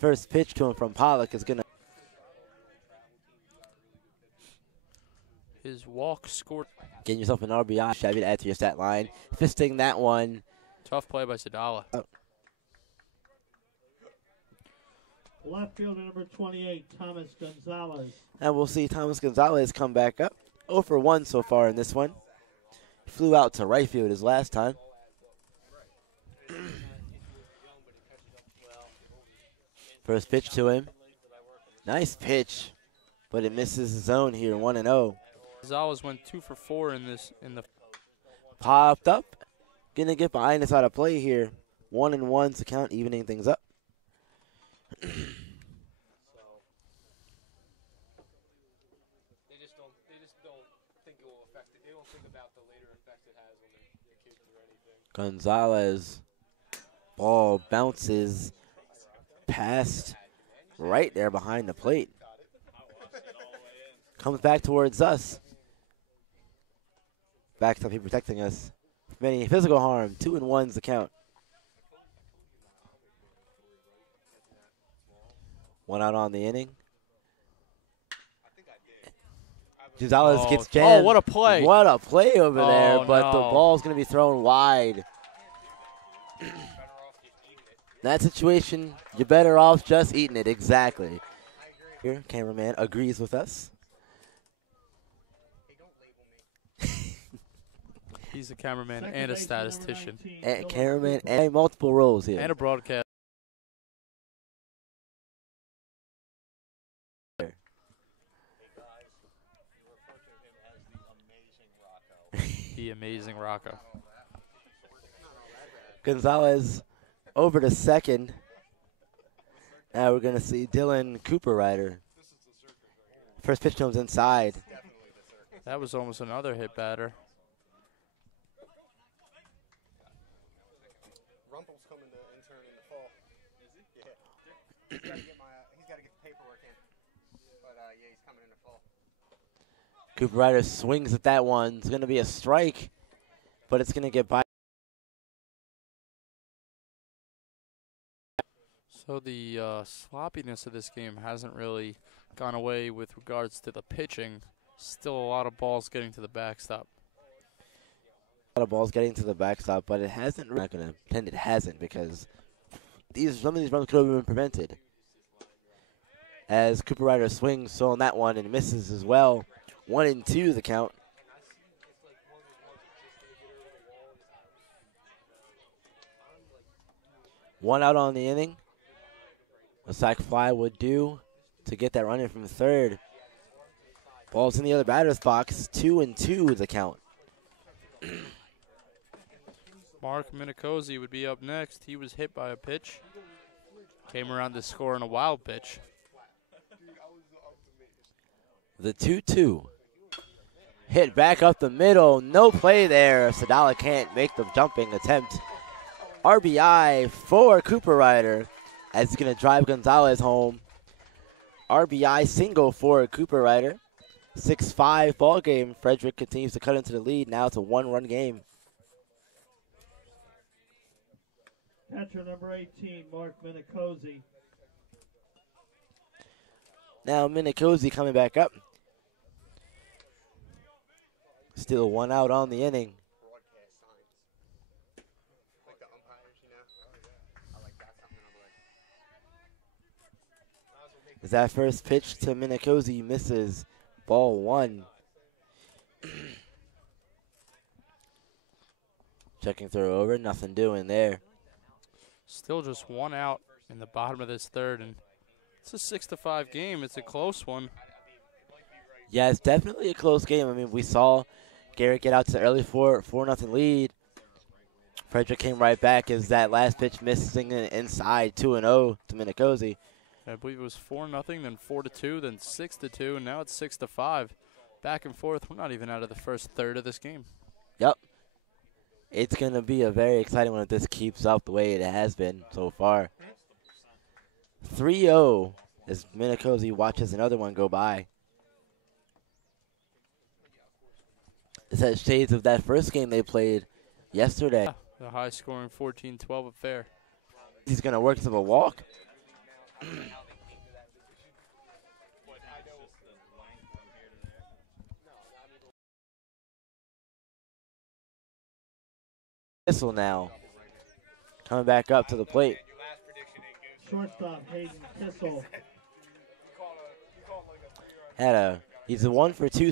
First pitch to him from Pollock is going to. His walk scored. Getting yourself an RBI, Chevy, to add to your stat line. Fisting that one. Tough play by Sadala. Oh. Left fielder number 28, Thomas Gonzalez. And we'll see Thomas Gonzalez come back up. 0 for 1 so far in this one. Flew out to right field his last time. First pitch to him. Nice pitch, but it misses the zone here, 1-0. Gonzalez went 2 for 4 in the. Popped up. Gonna get behind us out of play here. 1-1 to count, evening things up. They just don't think it will affect it. They don't think about the later effect it has on the kids or anything. Gonzalez. Ball bounces past right there behind the plate. Comes back towards us. Back to be protecting us from any physical harm. 2-1's the count. One out on the inning. Gonzalez gets jammed. Oh, what a play. What a play over there, but no. the ball's going to be thrown wide. In that situation, you're better off just eating it. Exactly. Here, cameraman agrees with us. He's a cameraman Second and a baseman, number statistician 19, And Philip cameraman and multiple roles here. and a broadcast. The amazing Rocco. Gonzalez over to second. Now we're going to see Dylan Cooper Ryder. First pitch to him's inside. That was almost another hit batter. Rumpel's coming to intern in the fall. Is he? Yeah. He's got to get the paperwork in. But yeah, he's coming in the fall. Cooper Ryder swings at that one. It's going to be a strike, but it's going to get by. So the sloppiness of this game hasn't really gone away with regards to the pitching. Still a lot of balls getting to the backstop. A lot of balls getting to the backstop, but it hasn't. We're not going to pretend it hasn't because some of these runs could have been prevented. As Cooper Ryder swings so on that one and misses as well. 1-2 the count. One out on the inning. A sac fly would do to get that run in from third. Ball's in the other batter's box. 2-2 the count. Mark Minicozy would be up next. He was hit by a pitch. Came around to score on a wild pitch. The 2-2. Hit back up the middle. No play there. Sadala can't make the jumping attempt. RBI for Cooper Ryder as he's going to drive Gonzalez home. RBI single for Cooper Ryder. 6-5 ball game. Frederick continues to cut into the lead. Now it's a one-run game. Catcher number 18, Mark Minicozy. Now Minicozy coming back up. Still one out on the inning. Broadcast signs. Like the umpires, you know? I like that something I'm like. As that first pitch to Minicozy misses. Ball one. Checking throw over. Nothing doing there. Still just one out in the bottom of this third, and it's a 6-5 game. It's a close one. Yeah, it's definitely a close game. I mean, we saw Garrett get out to the early 4-0 lead. Frederick came right back as that last pitch missing inside 2-0 to Minicozy. I believe it was 4-0, then 4-2, then 6-2, and now it's 6-5. Back and forth. We're not even out of the first third of this game. Yep. It's going to be a very exciting one if this keeps up the way it has been so far. 3-0 as Minicozy watches another one go by. This has shades of that first game they played yesterday. The high-scoring 14-12 affair. He's going to work to the walk. Kissel now coming back up to the plate. Shortstop Hayden Kissel. He's a 1 for 2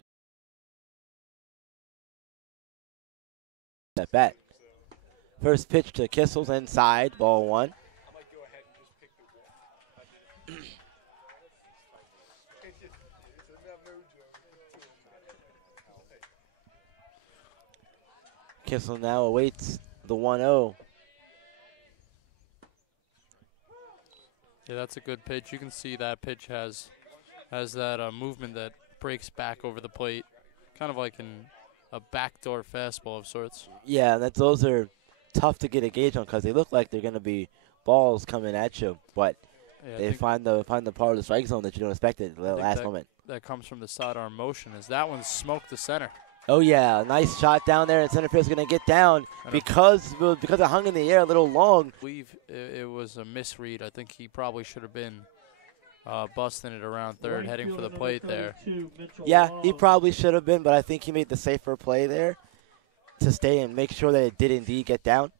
at bat. First pitch to Kissel's inside, ball 1. Kissel now awaits the 1-0. Yeah, that's a good pitch. You can see that pitch has that movement that breaks back over the plate, kind of like a backdoor fastball of sorts. Yeah, those are tough to get a gauge on because they look like they're going to be balls coming at you, but Yeah, they find the part of the strike zone that you don't expect at the last moment. That comes from the sidearm motion. As that one smoked the center. Oh yeah, nice shot down there, and center field's going to get down because it hung in the air a little long. I believe it was a misread. I think he probably should have been busting it around third, heading for the plate there. Yeah, he probably should have been, but I think he made the safer play there to stay and make sure that it did indeed get down.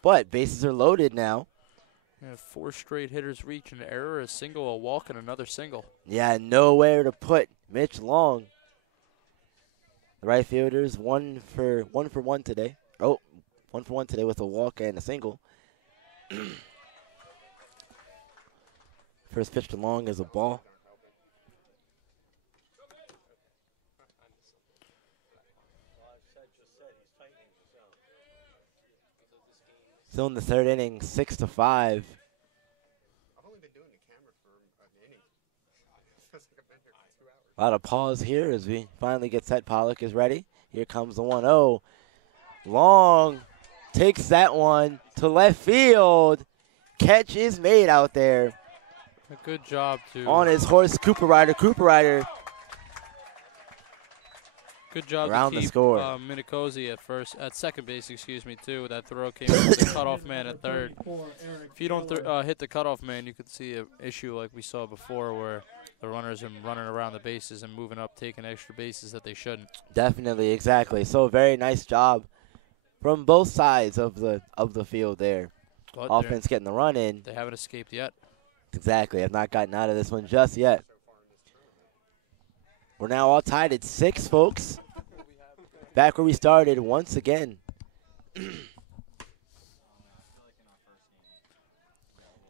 But bases are loaded now. Yeah, 4 straight hitters reach an error, a single, a walk, and another single. Yeah, nowhere to put Mitch Long. The right fielders 1 for 1 today. Oh, 1 for 1 today with a walk and a single. First pitch to Long is a ball. Still in the third inning, 6-5. I've only been doing the camera for an inning. Feels like I've been here for 2 hours. A lot of pause here as we finally get set. Pollock is ready. Here comes the 1-0. Long takes that one to left field. Catch is made out there. A good job to on his horse, Cooper Ryder. Good job around to keep the score. Minicozy at second base, too. That throw came with the cutoff man at third. If you don't hit the cutoff man, you could see an issue like we saw before where the runners are running around the bases and moving up, taking extra bases that they shouldn't. Definitely, exactly. So very nice job from both sides of the field there. But offense getting the run in. They haven't escaped yet. Exactly. Have not gotten out of this one just yet. We're now all tied at 6, folks. Back where we started once again.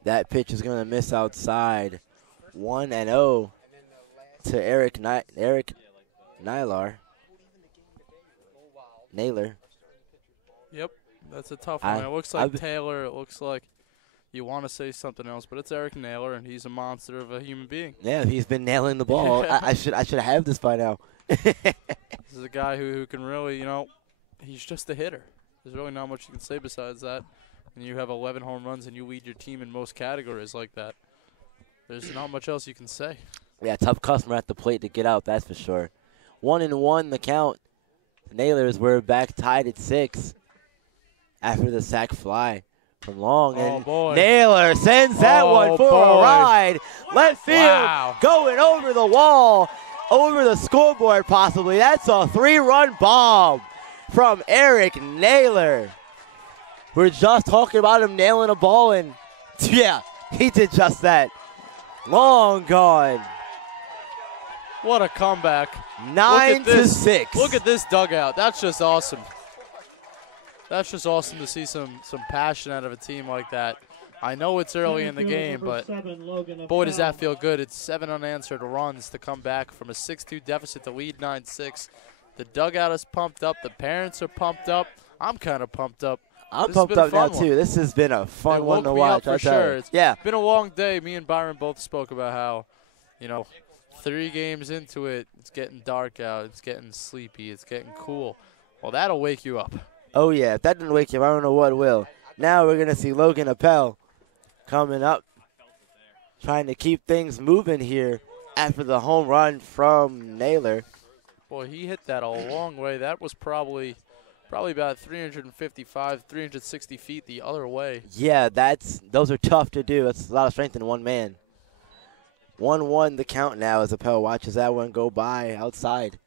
That pitch is going to miss outside. 1-0 to Eric Naylor. Yep, that's a tough one. It looks like Taylor. It looks like you want to say something else, but it's Eric Naylor, and he's a monster of a human being. Yeah, he's been nailing the ball. I should have this by now. This is a guy who can really, he's just a hitter. There's really not much you can say besides that. And you have 11 home runs, and you lead your team in most categories like that. There's not much else you can say. Yeah, tough customer at the plate to get out, that's for sure. 1-1 the count. Naylors were back tied at 6 after the sac fly from Long. And Naylor sends that one for a ride. Left field going over the wall, over the scoreboard possibly. That's a 3-run bomb from Eric Naylor. We're just talking about him nailing a ball, and yeah, he did just that. Long gone. What a comeback. 9-6. Look at this dugout. That's just awesome. That's just awesome to see some passion out of a team like that. I know it's early in the game, but boy, does that feel good. It's 7 unanswered runs to come back from a 6-2 deficit to lead 9-6. The dugout is pumped up. The parents are pumped up. I'm kind of pumped up. I'm pumped up now, too. This has been a fun one to watch. For sure. It's yeah. been a long day. Me and Byron both spoke about how, 3 games into it, it's getting dark out. It's getting sleepy. It's getting cool. Well, that'll wake you up. Oh, yeah. If that didn't wake you up, I don't know what will. Now we're going to see Logan Appel coming up, trying to keep things moving here after the home run from Naylor. Boy, he hit that a long way. That was probably about 355, 360 feet the other way. Yeah, those are tough to do. That's a lot of strength in one man. 1-1 the count now as Appel watches that one go by outside.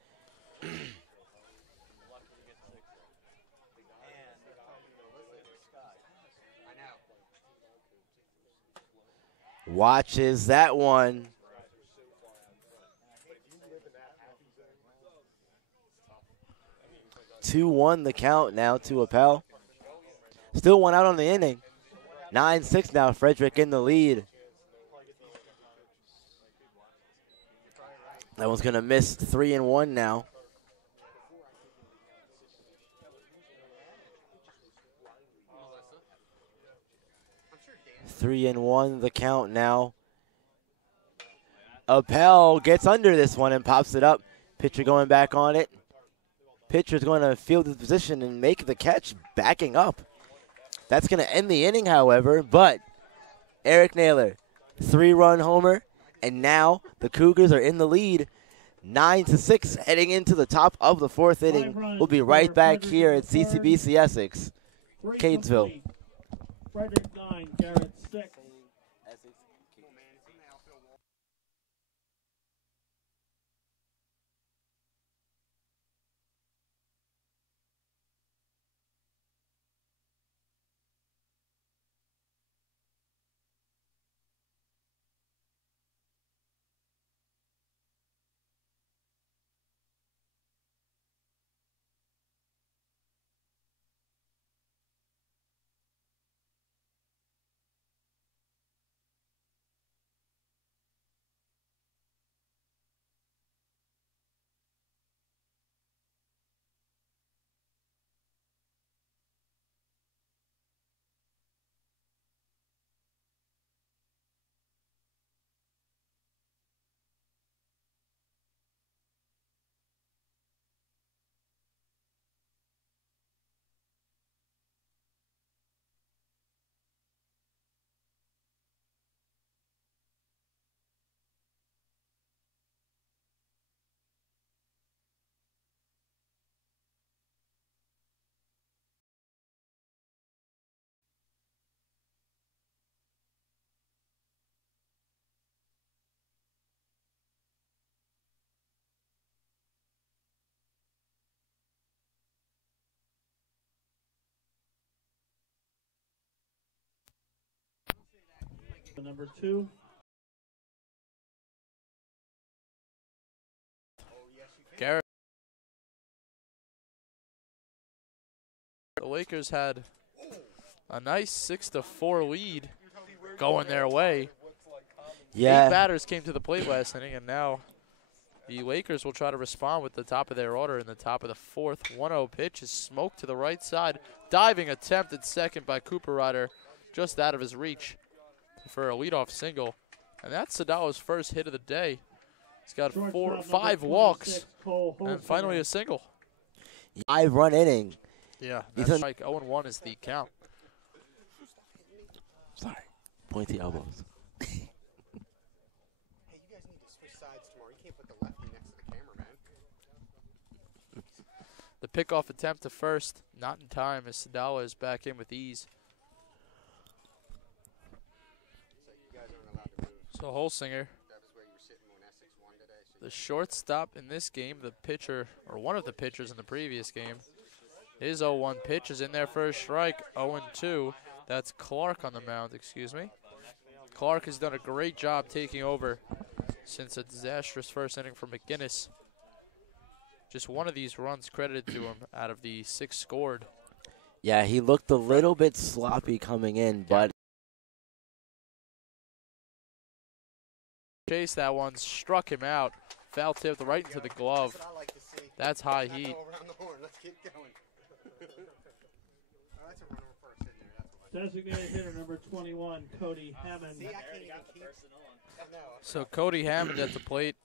Watches that one. 2-1 the count now to Appel. Still one out on the inning. 9-6 now, Frederick in the lead. That one's going to miss 3-1 now. 3-1 the count now. Appel gets under this one and pops it up. Pitcher going back on it. Pitcher's going to field his position and make the catch, backing up. That's going to end the inning, however, but Eric Naylor, 3-run homer, and now the Cougars are in the lead, 9-6, heading into the top of the fourth inning. We'll be right back here at CCBC Essex, Catonsville. Frederick 9, Garrett 6. Number 2. Garrett. The Lakers had a nice 6-4 lead going their way. Yeah. 8 batters came to the plate last inning, and now the Lakers will try to respond with the top of their order in the top of the fourth. 1-0 pitch is smoked to the right side. Diving attempt at second by Cooper Ryder, just out of his reach for a leadoff single. And that's Sadalo's first hit of the day. He's got 5 walks, and finally a single. 5-run inning. Yeah, that's like 0-1 is the count. Sorry, pointy elbows. Hey, you guys need to switch sides tomorrow. You can't put the lefty next to the camera, man. The pickoff attempt to first, not in time, as Sadalo is back in with ease. So you guys aren't allowed to move. So Holsinger, That was where you were sitting when Essex won today. So the shortstop in this game, the pitcher, or one of the pitchers in the previous game, his 0-1 pitch is in there for a strike. 0-2. That's Clark on the mound, excuse me. Clark has done a great job taking over since a disastrous first inning from McGinnis. Just one of these runs credited to him out of the 6 scored. Yeah, he looked a little bit sloppy coming in, but Chase that one, struck him out. Foul tipped right into the glove. that's what I like to see. That's high Not heat. go around the horn. Let's keep going. Oh, that's a runner first in there. That's what I Designated hitter number 21, Cody Hammond. see. I can't even keep. No. So Cody Hammond at the plate.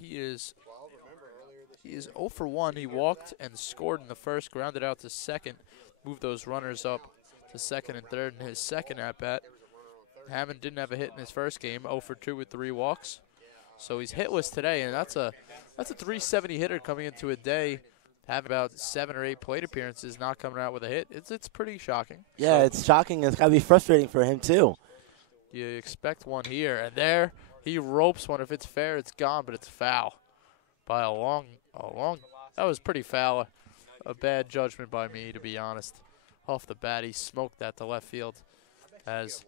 He is Well, remember earlier this He is 0 for 1. He walked and scored in the first, grounded out to second, moved those runners up to second and third in his second at-bat. Hammond didn't have a hit in his first game, 0 for 2 with 3 walks. So he's hitless today, and that's a 370 hitter coming into a day, having about 7 or 8 plate appearances, not coming out with a hit. It's pretty shocking. Yeah, So it's shocking. It's got to be frustrating for him, too. you expect one here, and there he ropes one. If it's fair, it's gone, but it's foul by a long. That was pretty foul. A bad judgment by me, to be honest. Off the bat, he smoked that to left field, as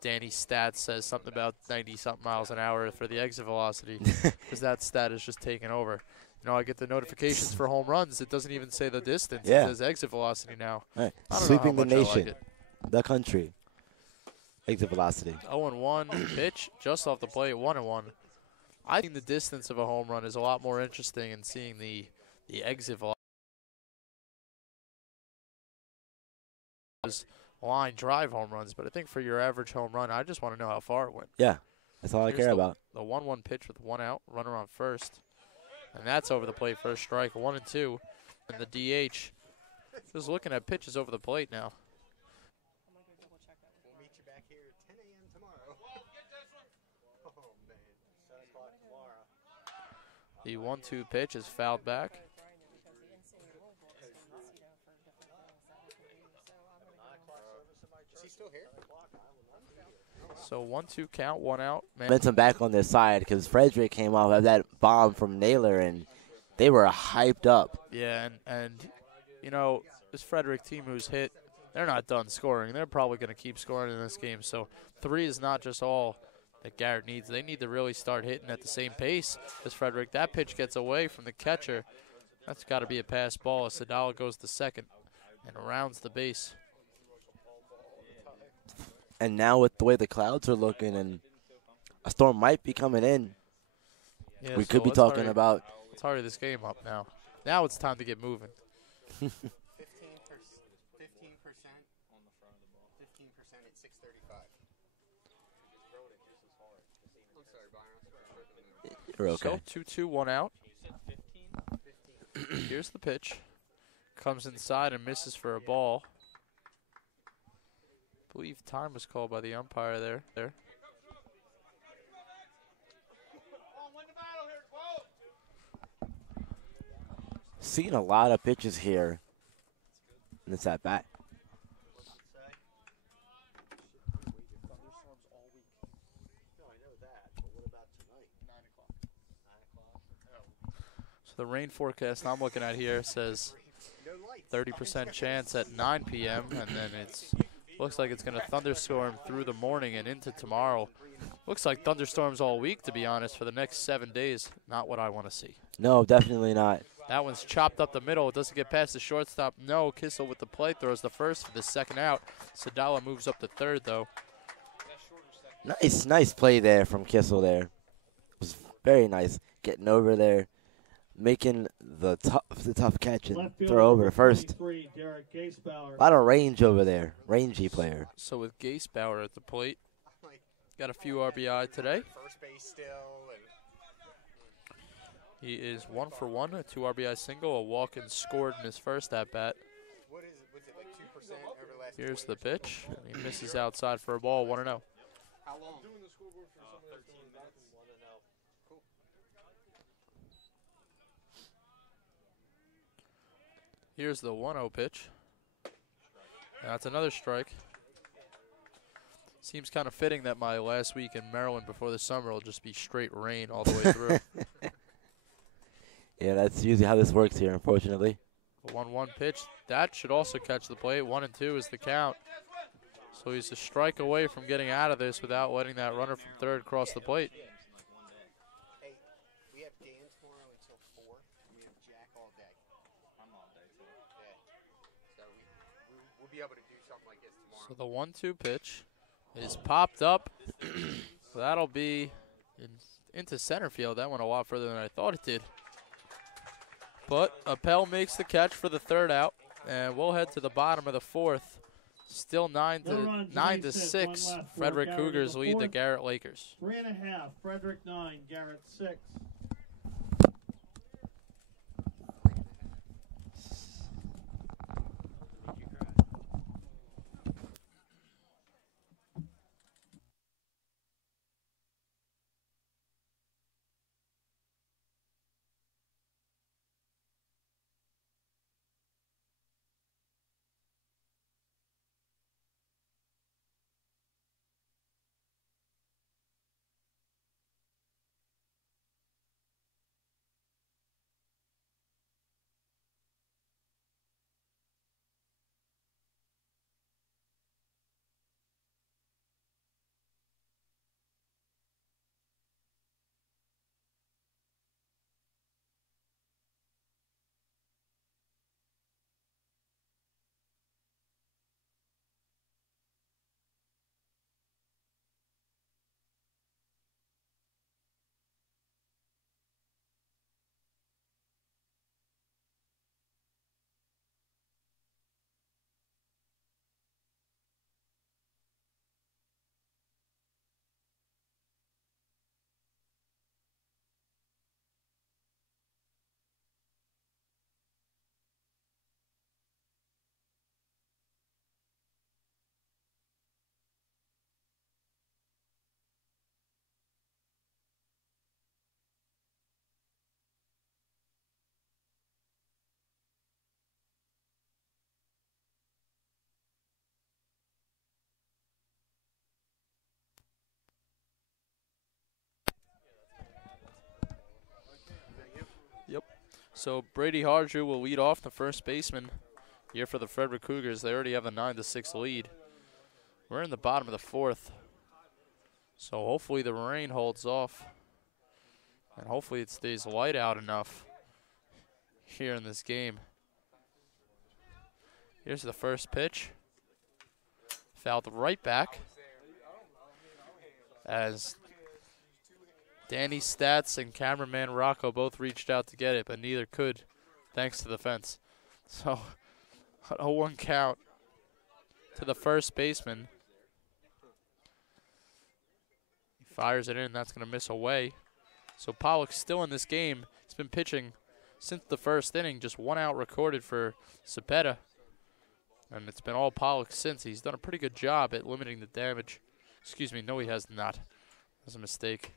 Danny Stats says something about 90-something miles an hour for the exit velocity, because that stat is just taken over. You know, I get the notifications for home runs. It doesn't even say the distance. Yeah. It says exit velocity now. Right. I don't know Sweeping how the much I like nation, it. the country. Exit velocity. 0-1 pitch, just off the plate, 1-1. I think the distance of a home run is a lot more interesting in seeing the exit velocity. Line drive home runs, but I think for your average home run, I just want to know how far it went. Yeah, that's all I Here's care about. The 1-1 pitch with 1 out, runner on first. And that's over the plate for a strike, 1-2. And the DH just looking at pitches over the plate now. We'll meet you back here at 10 a.m. tomorrow. Oh, man. 7 o'clock tomorrow. The 1-2 pitch is fouled back. Is he still here? So 1-2 count, 1 out. Man, Momentum back on their side because Frederick came off of that bomb from Naylor, and they were hyped up. yeah, and you know, this Frederick team who's hit, they're not done scoring. They're probably going to keep scoring in this game. So 3 is not just all that Garrett needs. They need to really start hitting at the same pace as Frederick. That pitch gets away from the catcher. That's got to be a pass ball as Sadala goes to second and rounds the base. And now with the way the clouds are looking, and a storm might be coming in, Yeah, we so could be let's talking hurry- about. Let's hurry this game up now. Now it's time to get moving. 15% on the front of the ball. 15% at 6:35. I'm sorry, Byron. You're okay. So 2-2, 1 out. Here's the pitch. Comes inside and misses for a ball. I believe time was called by the umpire there. Seeing a lot of pitches here in this at bat. So the rain forecast I'm looking at here says 30% chance at 9 p.m. and then it's looks like it's going to thunderstorm through the morning and into tomorrow. Looks like thunderstorms all week, to be honest, for the next 7 days. Not what I want to see. No, definitely not. That one's chopped up the middle. It doesn't get past the shortstop. No, Kissel with the play throws the first for the second out. Sadala moves up to third, though. Nice play there from Kissel there. It was very nice. Getting over there, making the tough catch and Left field throw over number first. 23, Derek Gasebauer. A lot of range over there. Rangy player. So with Gasebauer at the plate, got a few RBI today. First base still. And He is 1 for 1, a 2 RBI single, a walk and scored in his first at bat. what is it? What's it, like 2% over the last Here's 20 the pitch. And he misses outside for a ball, 1-0. How long? Here's the 1-0 pitch. And that's another strike. Seems kind of fitting that my last week in Maryland before the summer will just be straight rain all the way through. Yeah, that's usually how this works here, unfortunately. The 1-1 pitch, that should also catch the plate. 1-2 is the count. So he's a strike away from getting out of this without letting that runner from third cross the plate. Hey, we have Dan tomorrow until 4. We have Jack all day. I'm all day too. Yeah. So we'll be able to do something like this tomorrow. So the 1-2 pitch is popped up. So that'll be into center field. That went a lot further than I thought it did. But Appel makes the catch for the third out, and we'll head to the bottom of the fourth. Still 9 to 6. Frederick Cougars lead the Garrett Lakers. 3.5. Frederick 9. Garrett 6. So Brady Hardrew will lead off, the first baseman here for the Frederick Cougars. They already have a 9-6 lead. We're in the bottom of the fourth. So hopefully the rain holds off. And hopefully it stays light out enough here in this game. Here's the first pitch. Fouled right back as Danny Stats and cameraman Rocco both reached out to get it, but neither could, thanks to the fence. So, an 0-1 count to the first baseman. He fires it in, that's going to miss away. So Pollock's still in this game. He's been pitching since the first inning, just 1 out recorded for Cepeda. And it's been all Pollock since. He's done a pretty good job at limiting the damage. Excuse me, no he has not. That was a mistake.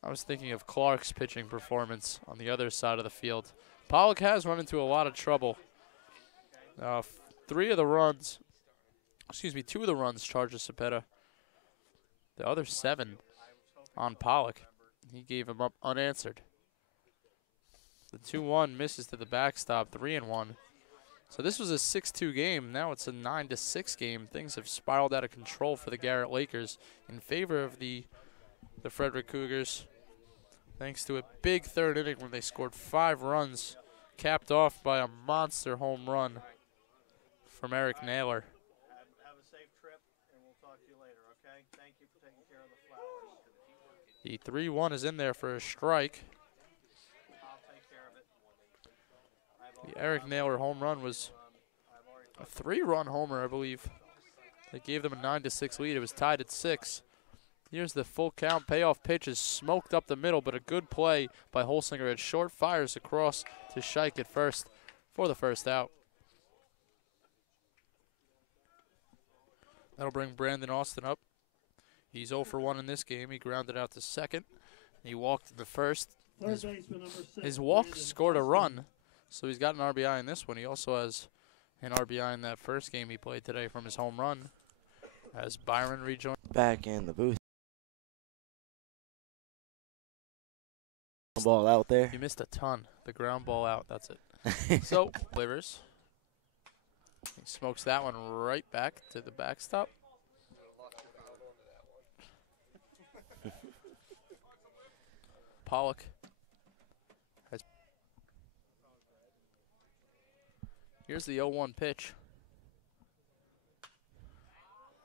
I was thinking of Clark's pitching performance on the other side of the field. Pollock has run into a lot of trouble. 2 of the runs charges Cepeda. The other 7 on Pollock. He gave them up unanswered. The 2-1 misses to the backstop, 3-1. So this was a 6-2 game. Now it's a 9-6 game. Things have spiraled out of control for the Garrett Lakers in favor of the Frederick Cougars, thanks to a big third inning when they scored 5 runs, capped off by a monster home run from Eric Naylor. Have a safe trip, and we'll talk to you later, okay? Thank you for taking care of the flowers. The 3-1 is in there for a strike. I'll take care of it. The Eric Naylor home run was a 3-run homer, I believe. They gave them a 9-6 lead. It was tied at 6. Here's the full count. Payoff pitch is smoked up the middle, but a good play by Holsinger at short. Fires across to Scheich at first for the first out. That'll bring Brandon Austin up. He's 0 for 1 in this game. He grounded out to second. He walked in the first. His walk scored a run, so he's got an RBI in this one. He also has an RBI in that first game he played today from his home run as Byron rejoined. Back in the booth. Ball out there. He missed a ton. The ground ball out, that's it. So, Livers. He smokes that one right back to the backstop. Pollock has. Here's the 0-1 pitch.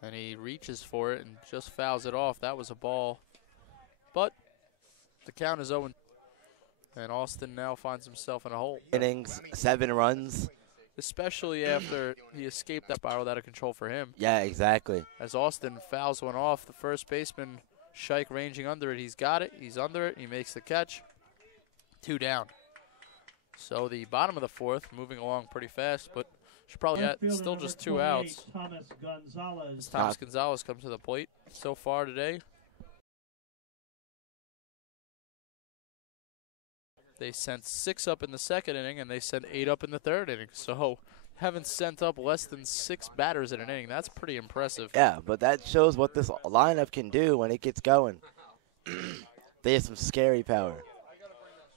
And he reaches for it and just fouls it off. That was a ball. But the count is 0-2. And Austin now finds himself in a hole. Innings, 7 runs. Especially after he escaped that spiral out of control for him. Yeah, exactly. As Austin fouls one off, the first baseman, Scheich, ranging under it. He's got it. He's under it. He makes the catch. 2 down. So the bottom of the fourth, moving along pretty fast, but should probably get still just 2 outs. As Thomas Gonzalez comes to the plate so far today. They sent 6 up in the second inning, and they sent 8 up in the third inning. So haven't sent up less than 6 batters in an inning. That's pretty impressive. Yeah, but that shows what this lineup can do when it gets going. They have some scary power.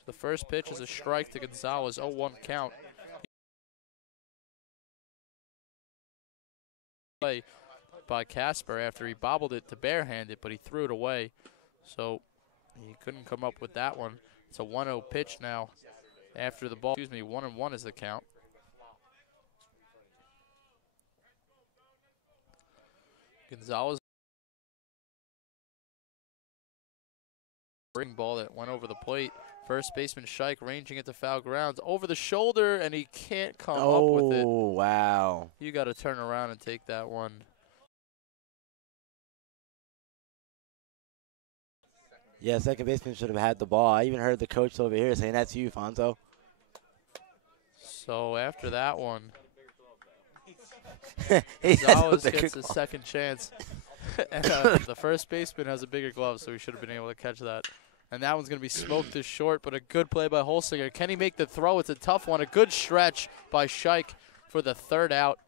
The first pitch is a strike to Gonzalez, 0-1 count. Play by Casper after he bobbled it to barehanded, but he threw it away. So he couldn't come up with that one. It's a 1-0 pitch now after the ball. 1-1 is the count. Gonzalez. Ring ball that went over the plate. First baseman Scheich ranging it to foul grounds. Over the shoulder, and he can't come up with it. Oh, wow. You got to turn around and take that one. Yeah, second baseman should have had the ball. I even heard the coach over here saying, "That's you, Fonzo." So after that one, He Gonzalez gets a second chance. And the first baseman has a bigger glove, so he should have been able to catch that. And that one's going to be smoked to short, but a good play by Holsinger. Can he make the throw? It's a tough one. A good stretch by Scheich for the third out.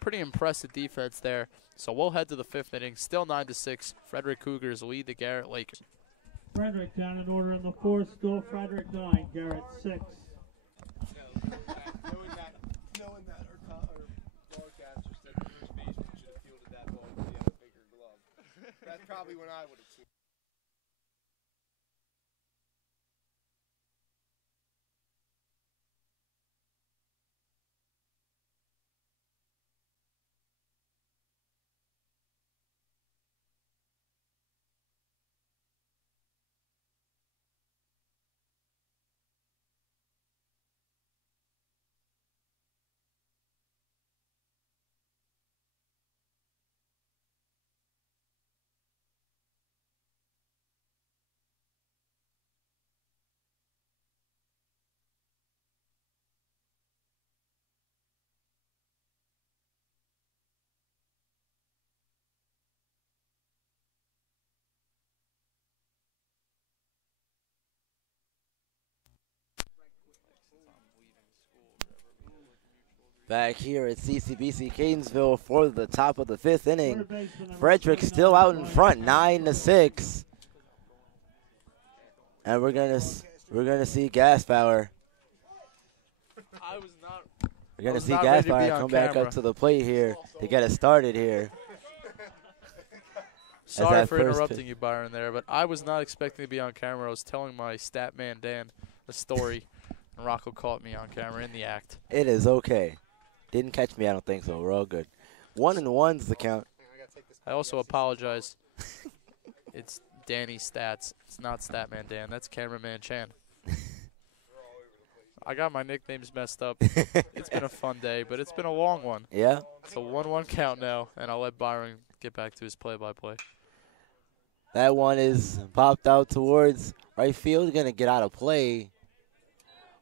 Pretty impressive defense there. So we'll head to the 5th inning. Still 9-6. Frederick Cougars lead the Garrett Lakers. Frederick down in order in the 4th. Still Frederick 9, Garrett 6. That's probably when I would have seen. Back here at CCBC Catonsville for the top of the 5th inning. Third baseman number Frederick 29, still out in Brian front, Catonsville. 9-6. And we're gonna see Gaspower. I was not. We're gonna was see not ready to be Gaspower on come back camera. up to the plate here to get us started here. Sorry that for first interrupting pitch- you, Byron, there, but I was not expecting to be on camera. I was telling my stat man, Dan, a story, and Rocco caught me on camera in the act. It is okay. Didn't catch me, I don't think so. We're all good. 1-1's the count. I also apologize. It's Danny Stats. It's not Statman Dan. That's Cameraman Chan. I got my nicknames messed up. It's been a fun day, but it's been a long one. Yeah. It's a 1-1 count now, and I'll let Byron get back to his play-by-play. That one is popped out towards right field. Going to get out of play.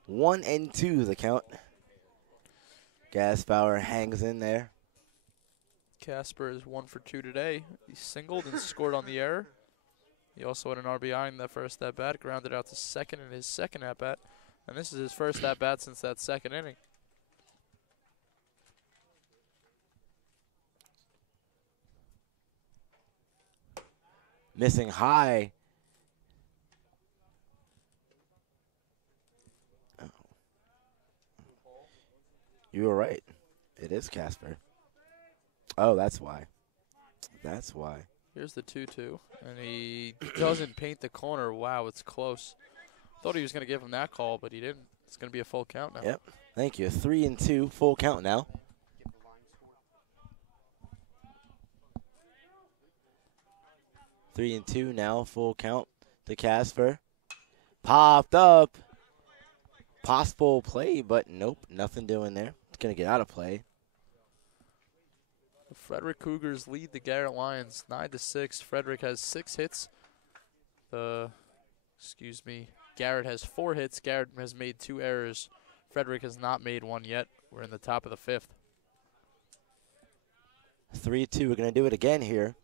1-2 the count. Gaspower hangs in there. Casper is 1 for 2 today. He singled and scored on the error. He also had an RBI in that first at-bat, grounded out to second in his second at-bat. And this is his first at-bat since that second inning. Missing high. Oh. You were right. It is Casper. Oh, that's why. That's why. Here's the 2-2, and he doesn't paint the corner. Wow, it's close. Thought he was going to give him that call, but he didn't. It's going to be a full count now. Yep. Thank you. 3-2, full count now. 3-2 now, full count to Casper. Popped up. Possible play, but nope, nothing doing there. It's going to get out of play. The Frederick Cougars lead the Garrett Lions 9-6. Frederick has 6 hits. Garrett has 4 hits. Garrett has made 2 errors. Frederick has not made one yet. We're in the top of the 5th. 3-2, we're going to do it again here.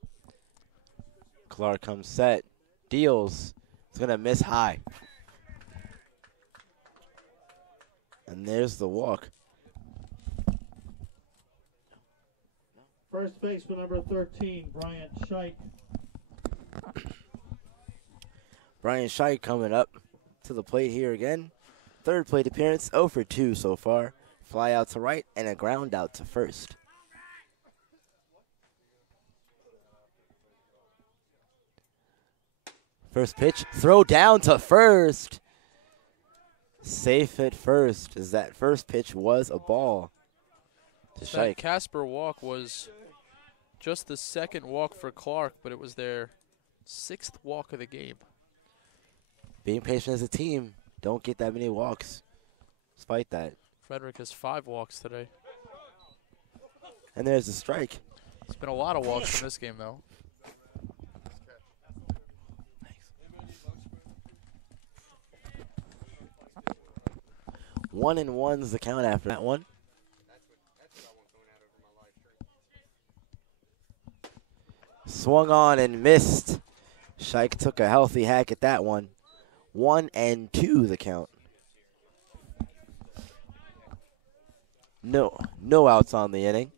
Clark comes set, deals. It's going to miss high. And there's the walk. First baseman number 13, Bryant Scheich. Brian Scheich coming up to the plate here again. Third plate appearance, 0 for 2 so far. Fly out to right and a ground out to first. First pitch, throw down to first. Safe at first, as that first pitch was a ball to That Scheich. Casper walk was just the second walk for Clark, but it was their 6th walk of the game. Being patient as a team, don't get that many walks. Despite that. Frederick has 5 walks today. And there's the strike. It's been a lot of walks in this game, though. 1-1's the count after that one. Swung on and missed. Scheich took a healthy hack at that one. 1-2 the count. No outs on the inning.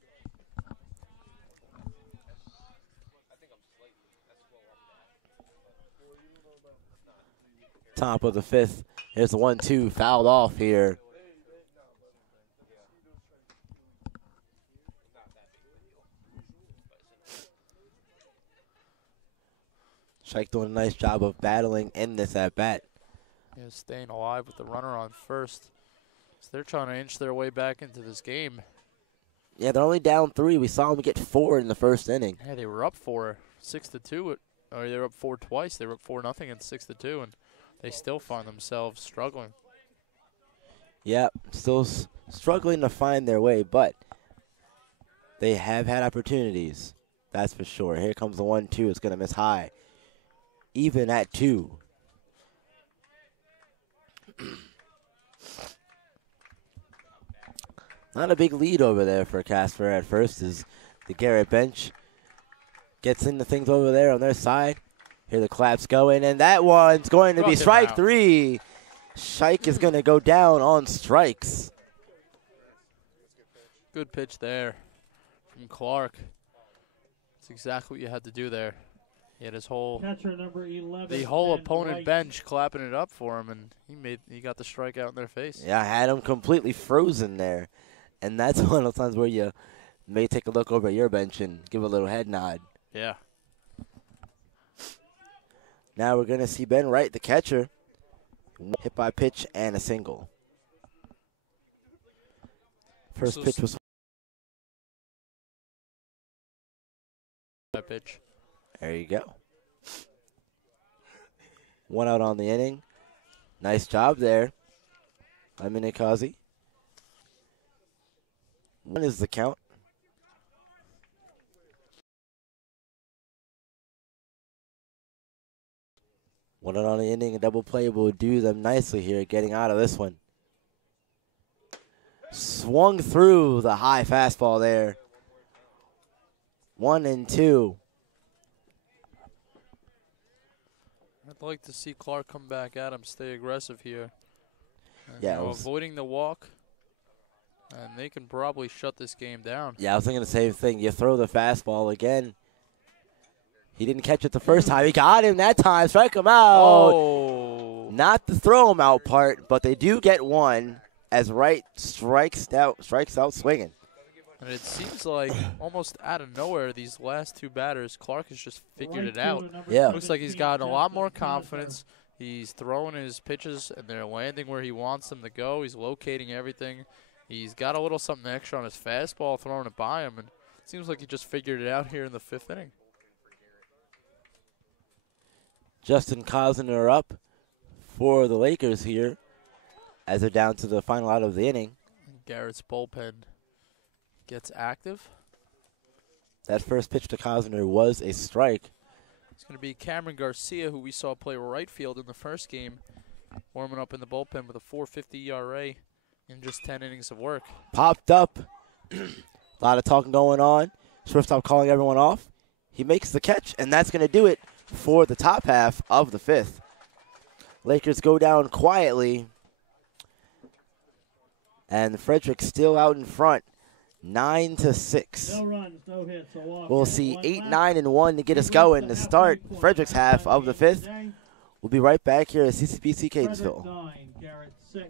Top of the 5th. Here's the 1-2 fouled off here. Strike doing a nice job of battling in this at bat. Yeah, staying alive with the runner on first. So they're trying to inch their way back into this game. Yeah, they're only down 3. We saw them get 4 in the first inning. Yeah, they were up 6-2. Or they were up 4 twice. They were up 4-0 and 6-2, and they still find themselves struggling. Yeah, still struggling to find their way, but they have had opportunities. That's for sure. Here comes the 1-2. It's going to miss high. Even at 2. Not a big lead over there for Casper at first as the Garrett bench gets into things over there on their side. Here the claps going, and that one's going to be strike 3. Shike is going to go down on strikes. Good pitch there from Clark. That's exactly what you had to do there. He had his whole Catcher number 11. the whole Ben opponent White. bench clapping it up for him, and he got the strikeout in their face. Yeah, I had him completely frozen there. And that's one of those times where you may take a look over at your bench and give a little head nod. Yeah. Now we're going to see Ben Wright, the catcher, hit by pitch and a single. First pitch was That pitch. there you go. 1 out on the inning. Nice job there. Kazi. 1 is the count. One out on the inning, a double play will do them nicely here, getting out of this one. Swung through the high fastball there. 1-2. I'd like to see Clark come back at him, stay aggressive here. And, Yeah, avoiding the walk. And they can probably shut this game down. Yeah, I was thinking the same thing. You throw the fastball again. He didn't catch it the first time. He got him that time. Strike him out. Oh. Not the throw him out part, but they do get 1 as Wright strikes out swinging. And it seems like almost out of nowhere, these last 2 batters, Clark has just figured it out. Yeah. Looks like he's gotten a lot more confidence. He's throwing his pitches, and they're landing where he wants them to go. He's locating everything. He's got a little something extra on his fastball, throwing it by him, and it seems like he just figured it out here in the 5th inning. Justin Cosner up for the Lakers here as they're down to the final out of the inning. Garrett's bullpen gets active. That first pitch to Cosner was a strike. It's going to be Cameron Garcia, who we saw play right field in the first game, warming up in the bullpen with a 4.50 ERA in just 10 innings of work. Popped up. A lot of talking going on. Shortstop calling everyone off. He makes the catch, and that's going to do it for the top half of the 5th. Lakers go down quietly. And Frederick still out in front, 9-6. No runs, no hits, a walk. We'll see 8, 9, and 1 to get us going to start Frederick's half of the 5th. We'll be right back here at CCBC Catonsville. 9, Garrett 6.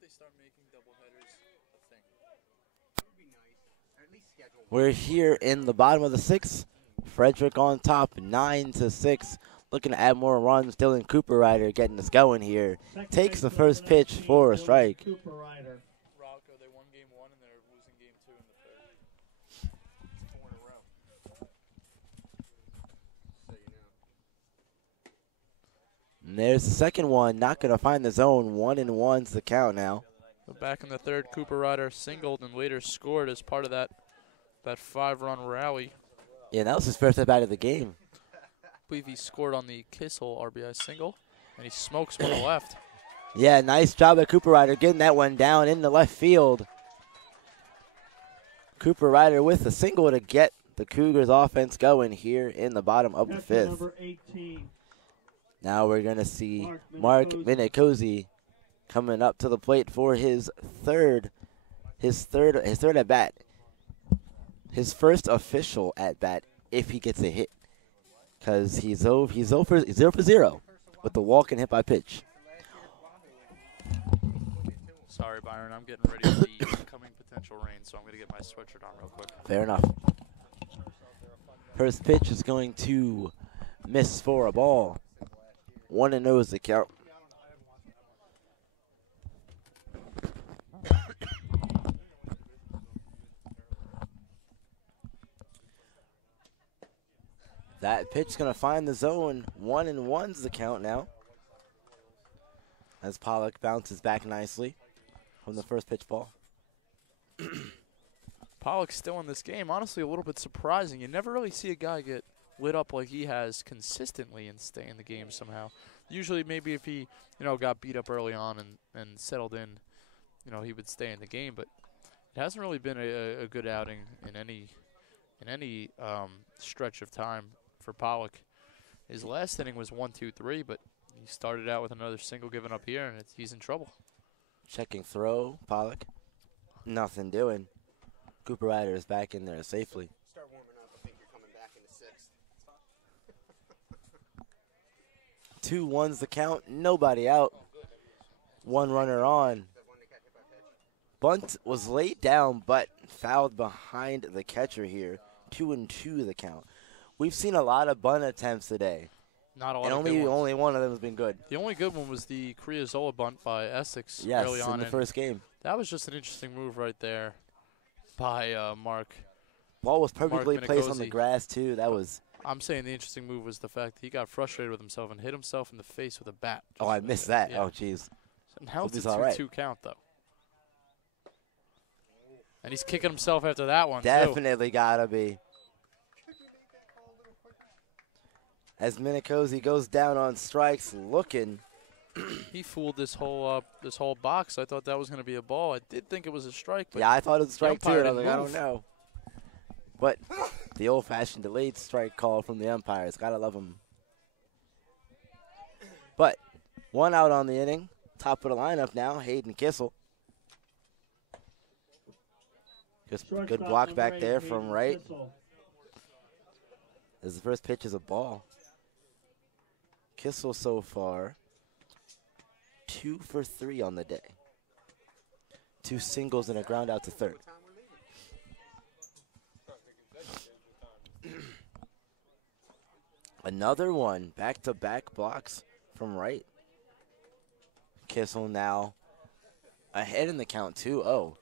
they start making doubleheaders a thing. Would be nice. Or at least schedule one. We're here in the bottom of the sixth. Frederick on top, 9-6. Looking to add more runs. Dylan Cooper Ryder getting us going here. Second Takes the baseman first for pitch team, for a Dylan strike. Cooper Ryder. Rocco, they won game 1 and they're losing game 2 in the third. 4 in a row. So you know. And there's the second one. Not going to find the zone. 1-1's the count now. So back in the third, Cooper Ryder singled and later scored as part of that 5-run rally. Yeah, that was his first at bat of the game. I believe he scored on the Kissel RBI single, and he smokes from the left. Yeah, nice job at Cooper Ryder getting that one down in the left field. Cooper Ryder with a single to get the Cougars offense going here in the bottom of the Catcher fifth. number 18. Now we're going to see Mark Mark Minicozy coming up to the plate for his third at bat. His first official at bat if he gets a hit. Because he's 0 for 0 with the walk and hit by pitch. Sorry, Byron, I'm getting ready for the incoming potential rain, so I'm going to get my sweatshirt on real quick. Fair enough. First pitch is going to miss for a ball. 1-0 is the count. That pitch is going to find the zone. 1-1's the count now. As Pollock bounces back nicely from the first pitch ball. Pollock's still in this game. Honestly, a little bit surprising. You never really see a guy get lit up like he has consistently and stay in the game somehow. Usually maybe if he, got beat up early on and settled in, he would stay in the game. But it hasn't really been a good outing in any stretch of time for Pollock. His last inning was 1-2-3, but he started out with another single given up here, and he's in trouble. Checking throw, Pollock. Nothing doing. Cooper Ryder is back in there safely. Start warming up. I think you're coming back in the sixth. 2-1's the count. Nobody out. One runner on. Bunt was laid down, but fouled behind the catcher here. 2-2 the count. We've seen a lot of bunt attempts today. Not a lot And of good ones. only one of them has been good. The only good one was the Criazola bunt by Essex Yes, early on. in the first game. That was just an interesting move right there by Mark. Ball was perfectly placed on the Minicozy. grass, too. That was... I'm saying the interesting move was the fact that he got frustrated with himself and hit himself in the face with a bat. Oh, I missed that. Yeah. Oh, jeez. Now it's a he's all right. 2-2 count, though. And he's kicking himself after that one, too. Definitely gotta be. As Minicozy goes down on strikes, looking. He fooled this whole box. I thought that was going to be a ball. I did think it was a strike. But Yeah, I thought it was a strike, too. umpire And I was like, I didn't don't move. know. But the old-fashioned delayed strike call from the umpires. Gotta love them. But one out on the inning. Top of the lineup now, Hayden Kissel. Just good Shortstop block number back 8, there Hayden from right. Kissel. As the first pitch is a ball. Kissel so far 2 for 3 on the day. 2 singles and a ground out to third. Another one, back-to-back blocks from right. Kissel now ahead in the count 2-0.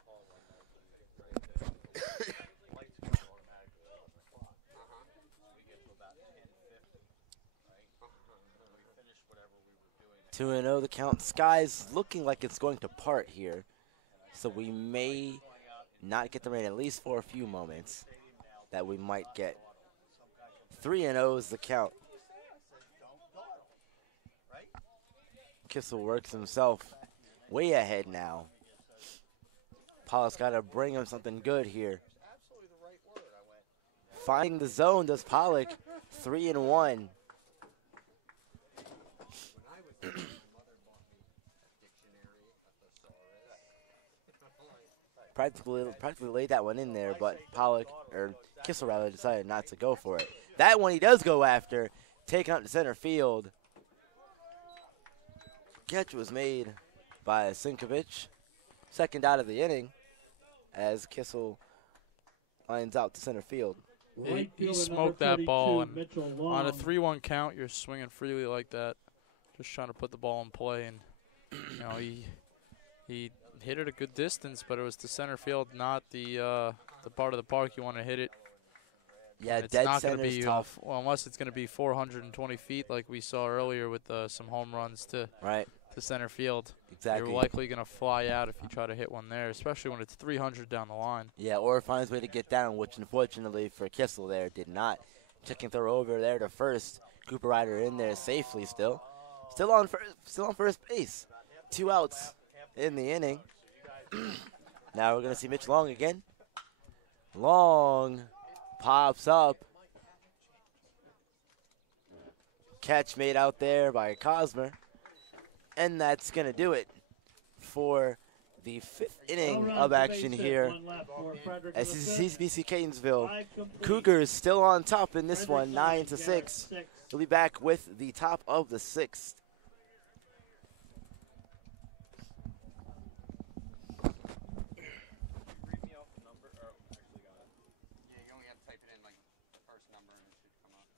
Two and 0 the count. Sky's looking like it's going to part here, so we may not get the rain at least for a few moments. That we might get 3-0 is the count. Kissel works himself way ahead now. Pollock's got to bring him something good here. Finding the zone does Pollock. 3-1. Practically laid that one in there, but Pollock, or Kissel rather, decided not to go for it. That one he does go after, taken out to center field. Catch was made by Sinkovich, second out of the inning as Kissel lines out to center field. Right He fielder smoked number that ball, 32, and Mitchell on a Long. 3-1 count, you're swinging freely like that, just trying to put the ball in play. And you know, he hit it a good distance, but it was to center field, not the part of the park you want to hit it. Yeah, It's dead not going center to is be tough. well, unless it's going to be 420 feet like we saw earlier with some home runs to Right, center field. exactly. You're likely going to fly out if you try to hit one there, especially when it's 300 down the line. Yeah, or finds a way to get down, which unfortunately for Kissel there did not. Checking throw over there to first. Cooper Ryder in there safely still. Still on first base. 2 outs in the inning. Now we're going to see Mitch Long again. Long pops up. Catch made out there by Cosmer. And that's going to do it for the 5th inning of action here at CCBC Catonsville. Cougars still on top in this one, 9-6. We'll be back with the top of the 6th. Read me off the number, or actually got it. Yeah, you only have to type it in like the first number and it should come up.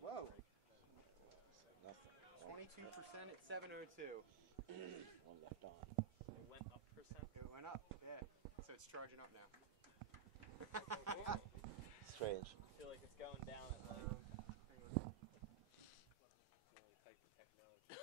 Whoa. 22% at 7:02. One left on. It went up percent. It went up, yeah. So it's charging up now. Strange. I feel like it's going down at like type of technology.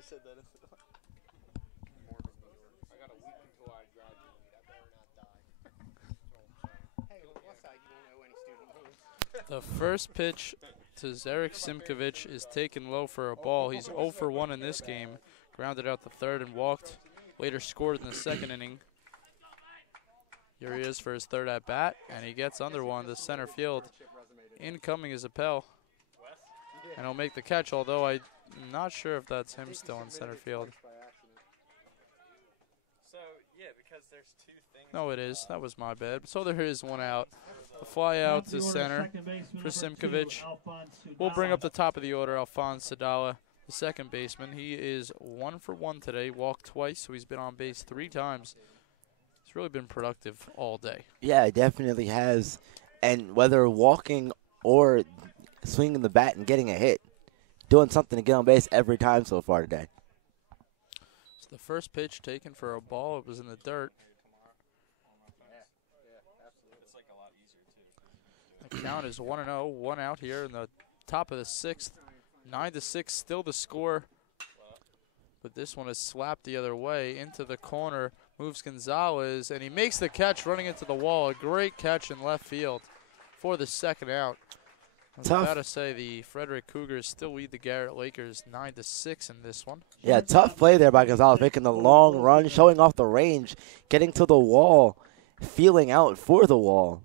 Said that. I got a week until I graduate. I better not die. Hey, on one side, you don't owe any student loans. The first pitch to Zarek Simkovich is taken low for a ball. He's 0 for 1 in this game. Grounded out the third and walked. Later scored in the second inning. Here he is for his third at bat, and he gets under one to center field. Incoming is Appel, and he'll make the catch, although I'm not sure if that's him still in center field. So yeah, because there's two things. No, it is. That was my bad. So there is one out. The fly out to center for Simkovich. We'll bring up the top of the order, Alphonse Sadala, the second baseman. He is 1 for 1 today, walked twice, so he's been on base 3 times. He's really been productive all day. Yeah, it definitely has. And whether walking or swinging the bat and getting a hit, doing something to get on base every time so far today. So the first pitch taken for a ball, it was in the dirt. It's like a lot easier too. The count is 1-0, 1 out here in the top of the 6th. 9-6, still the score. But this one is slapped the other way into the corner. Moves Gonzalez, and he makes the catch running into the wall. A great catch in left field for the second out. I was about to say the Frederick Cougars still lead the Garrett Lakers 9-6 in this one. Yeah, tough play there by Gonzalez, making the long run, showing off the range, getting to the wall, feeling out for the wall,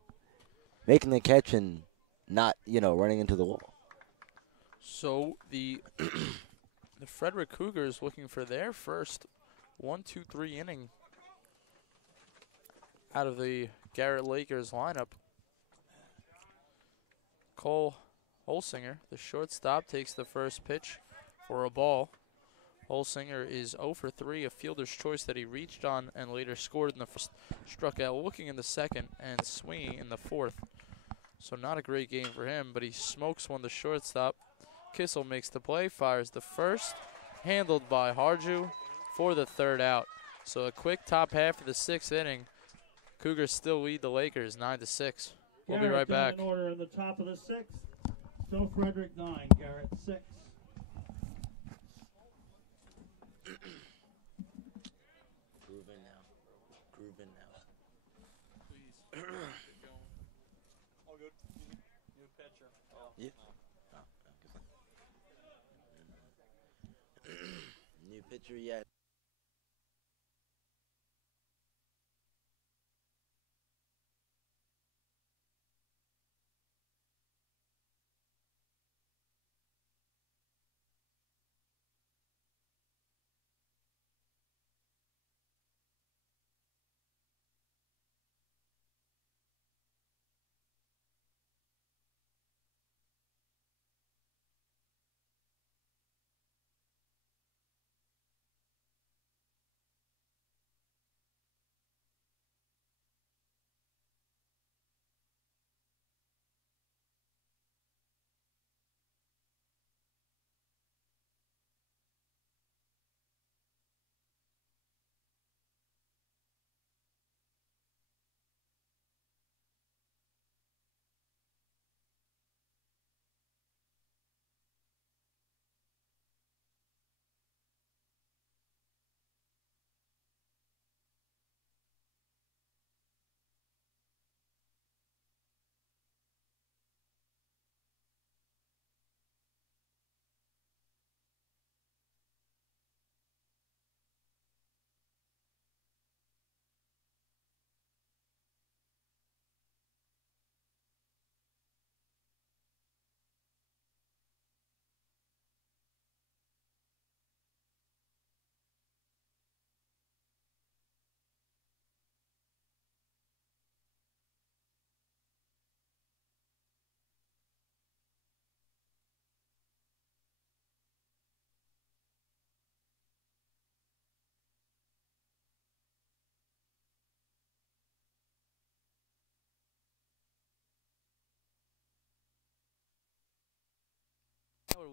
making the catch and not, running into the wall. So the the Frederick Cougars looking for their first 1-2-3 inning out of the Garrett Lakers lineup. Cole Holsinger, the shortstop, takes the first pitch for a ball. Holsinger is 0 for 3, a fielder's choice that he reached on and later scored in the first, struck out looking in the second and swinging in the fourth. So not a great game for him, but he smokes one to shortstop. Kissel makes the play, fires the first, handled by Harju for the third out. So a quick top half of the 6th inning. Cougars still lead the Lakers 9-6. We'll be right back. In order in the top of the 6th. Still Frederick 9, Garrett 6. Grooving now. Grooving now. Please. All good. New pitcher. Yeah. New pitcher yet.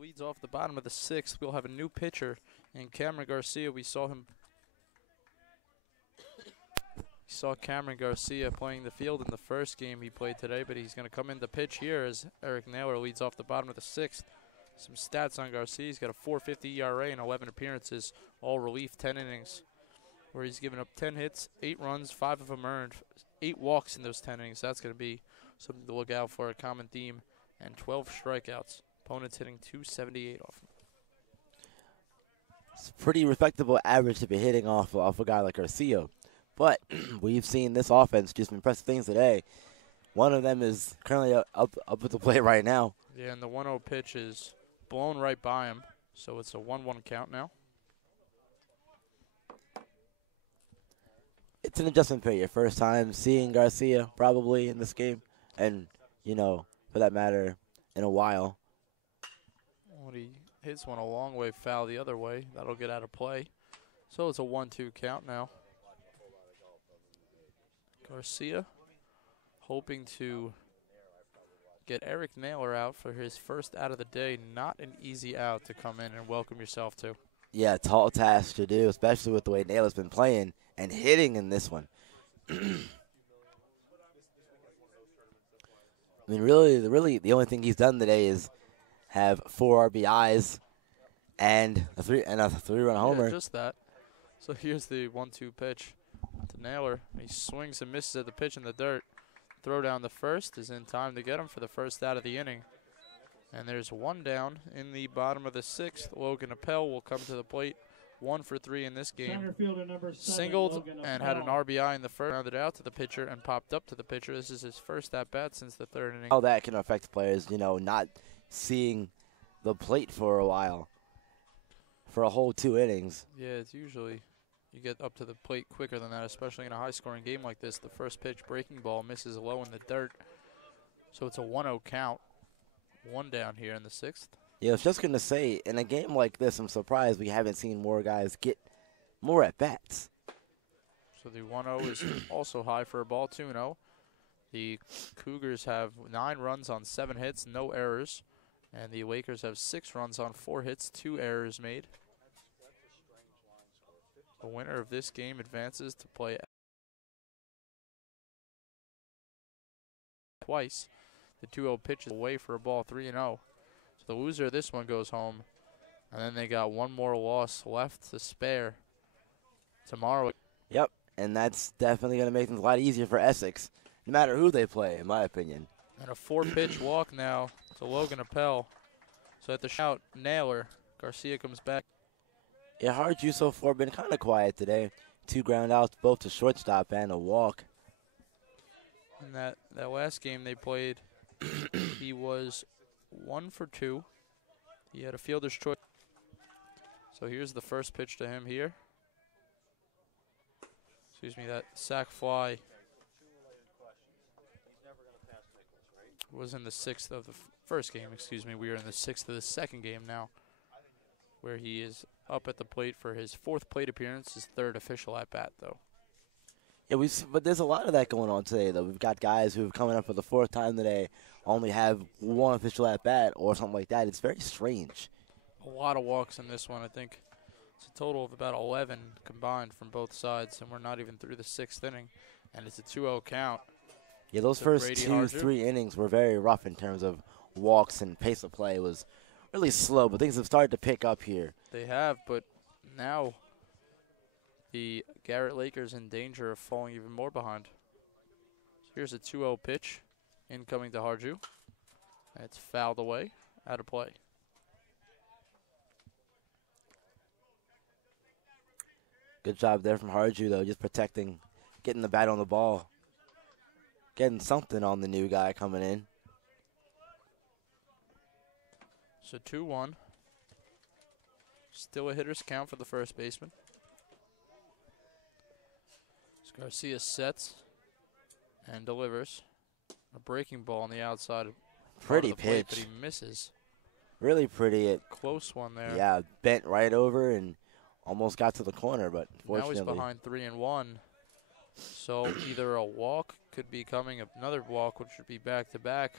Leads off the bottom of the 6th. We'll have a new pitcher in Cameron Garcia. We saw Cameron Garcia playing the field in the first game he played today, but he's going to come in to pitch here as Eric Naylor leads off the bottom of the 6th. Some stats on Garcia. He's got a 4.50 ERA and 11 appearances, all relief, 10 innings, where he's given up 10 hits, 8 runs, 5 of them earned, 8 walks in those 10 innings. That's going to be something to look out for, a common theme, and 12 strikeouts. Opponents hitting 278 off him. It's a pretty respectable average to be hitting off a guy like Garcia. But we've seen this offense do some impressive things today. One of them is currently up at the plate right now. Yeah, and the 1-0 pitch is blown right by him, so it's a 1-1 count now. It's an adjustment period. First time seeing Garcia probably in this game, and, for that matter, in a while. When he hits one a long way foul the other way, that'll get out of play. So it's a 1-2 count now. Garcia hoping to get Eric Naylor out for his first out of the day. Not an easy out to come in and welcome yourself to. Yeah, tall task to do, especially with the way Naylor's been playing and hitting in this one. I mean, really, the only thing he's done today is have 4 RBIs and a 3-run homer. Yeah, just that. So here's the 1-2 pitch to Naylor. He swings and misses at the pitch in the dirt. Throw down the first is in time to get him for the first out of the inning. And there's 1 down in the bottom of the 6th. Logan Appel will come to the plate. 1 for 3 in this game. Center fielder number 7, Singled Logan and Appel. had an RBI in the first. Rounded out to the pitcher and popped up to the pitcher. This is his first at bat since the 3rd inning. How that can affect players, not seeing the plate for a while, for a whole 2 innings. Yeah, it's usually you get up to the plate quicker than that, especially in a high-scoring game like this. The first pitch breaking ball misses low in the dirt. So it's a 1-0 count. 1 down here in the 6th. Yeah, I was just going to say, in a game like this, I'm surprised we haven't seen more guys get more at-bats. So the 1-0 is also high for a ball. 2-0. The Cougars have 9 runs on 7 hits, no errors. And the Lakers have 6 runs on 4 hits, 2 errors made. The winner of this game advances to play twice. The 2-0 pitch is away for a ball 3-0. So the loser of this one goes home. And then they got one more loss left to spare tomorrow. Yep, and that's definitely going to make things a lot easier for Essex, no matter who they play, in my opinion. And a 4-pitch walk now to Logan Appel. So at the shout, nailer, Garcia comes back. Yeah, Harju so far been kind of quiet today. 2 ground outs, both to shortstop and a walk. In that last game they played, he was 1 for 2. He had a fielder's choice. So here's the first pitch to him here. Excuse me, that sac fly was in the 6th of the first game. Excuse me, we are in the 6th of the second game now, where he is up at the plate for his 4th plate appearance, his 3rd official at bat, though. Yeah, but there's a lot of that going on today, though. We've got guys who are coming up for the 4th time today, only have 1 official at bat or something like that. It's very strange. A lot of walks in this one. I think it's a total of about 11 combined from both sides, and we're not even through the 6th inning, and it's a 2-0 count. Yeah, those first 2, 3 innings were very rough in terms of walks and pace of play. It was really slow, but things have started to pick up here. They have, but now the Garrett Lakers in danger of falling even more behind. So here's a 2-0 pitch incoming to Harju. It's fouled away, out of play. Good job there from Harju, though, just protecting, getting the bat on the ball, getting something on the new guy coming in. So 2-1. Still a hitter's count for the first baseman. So Garcia sets and delivers. A breaking ball on the outside. Pretty plate, pitch. But he misses. Really pretty. Close one there. Yeah, bent right over and almost got to the corner, but fortunately. Now he's behind 3-1. So either a walk could be coming, another walk, which would be back-to-back,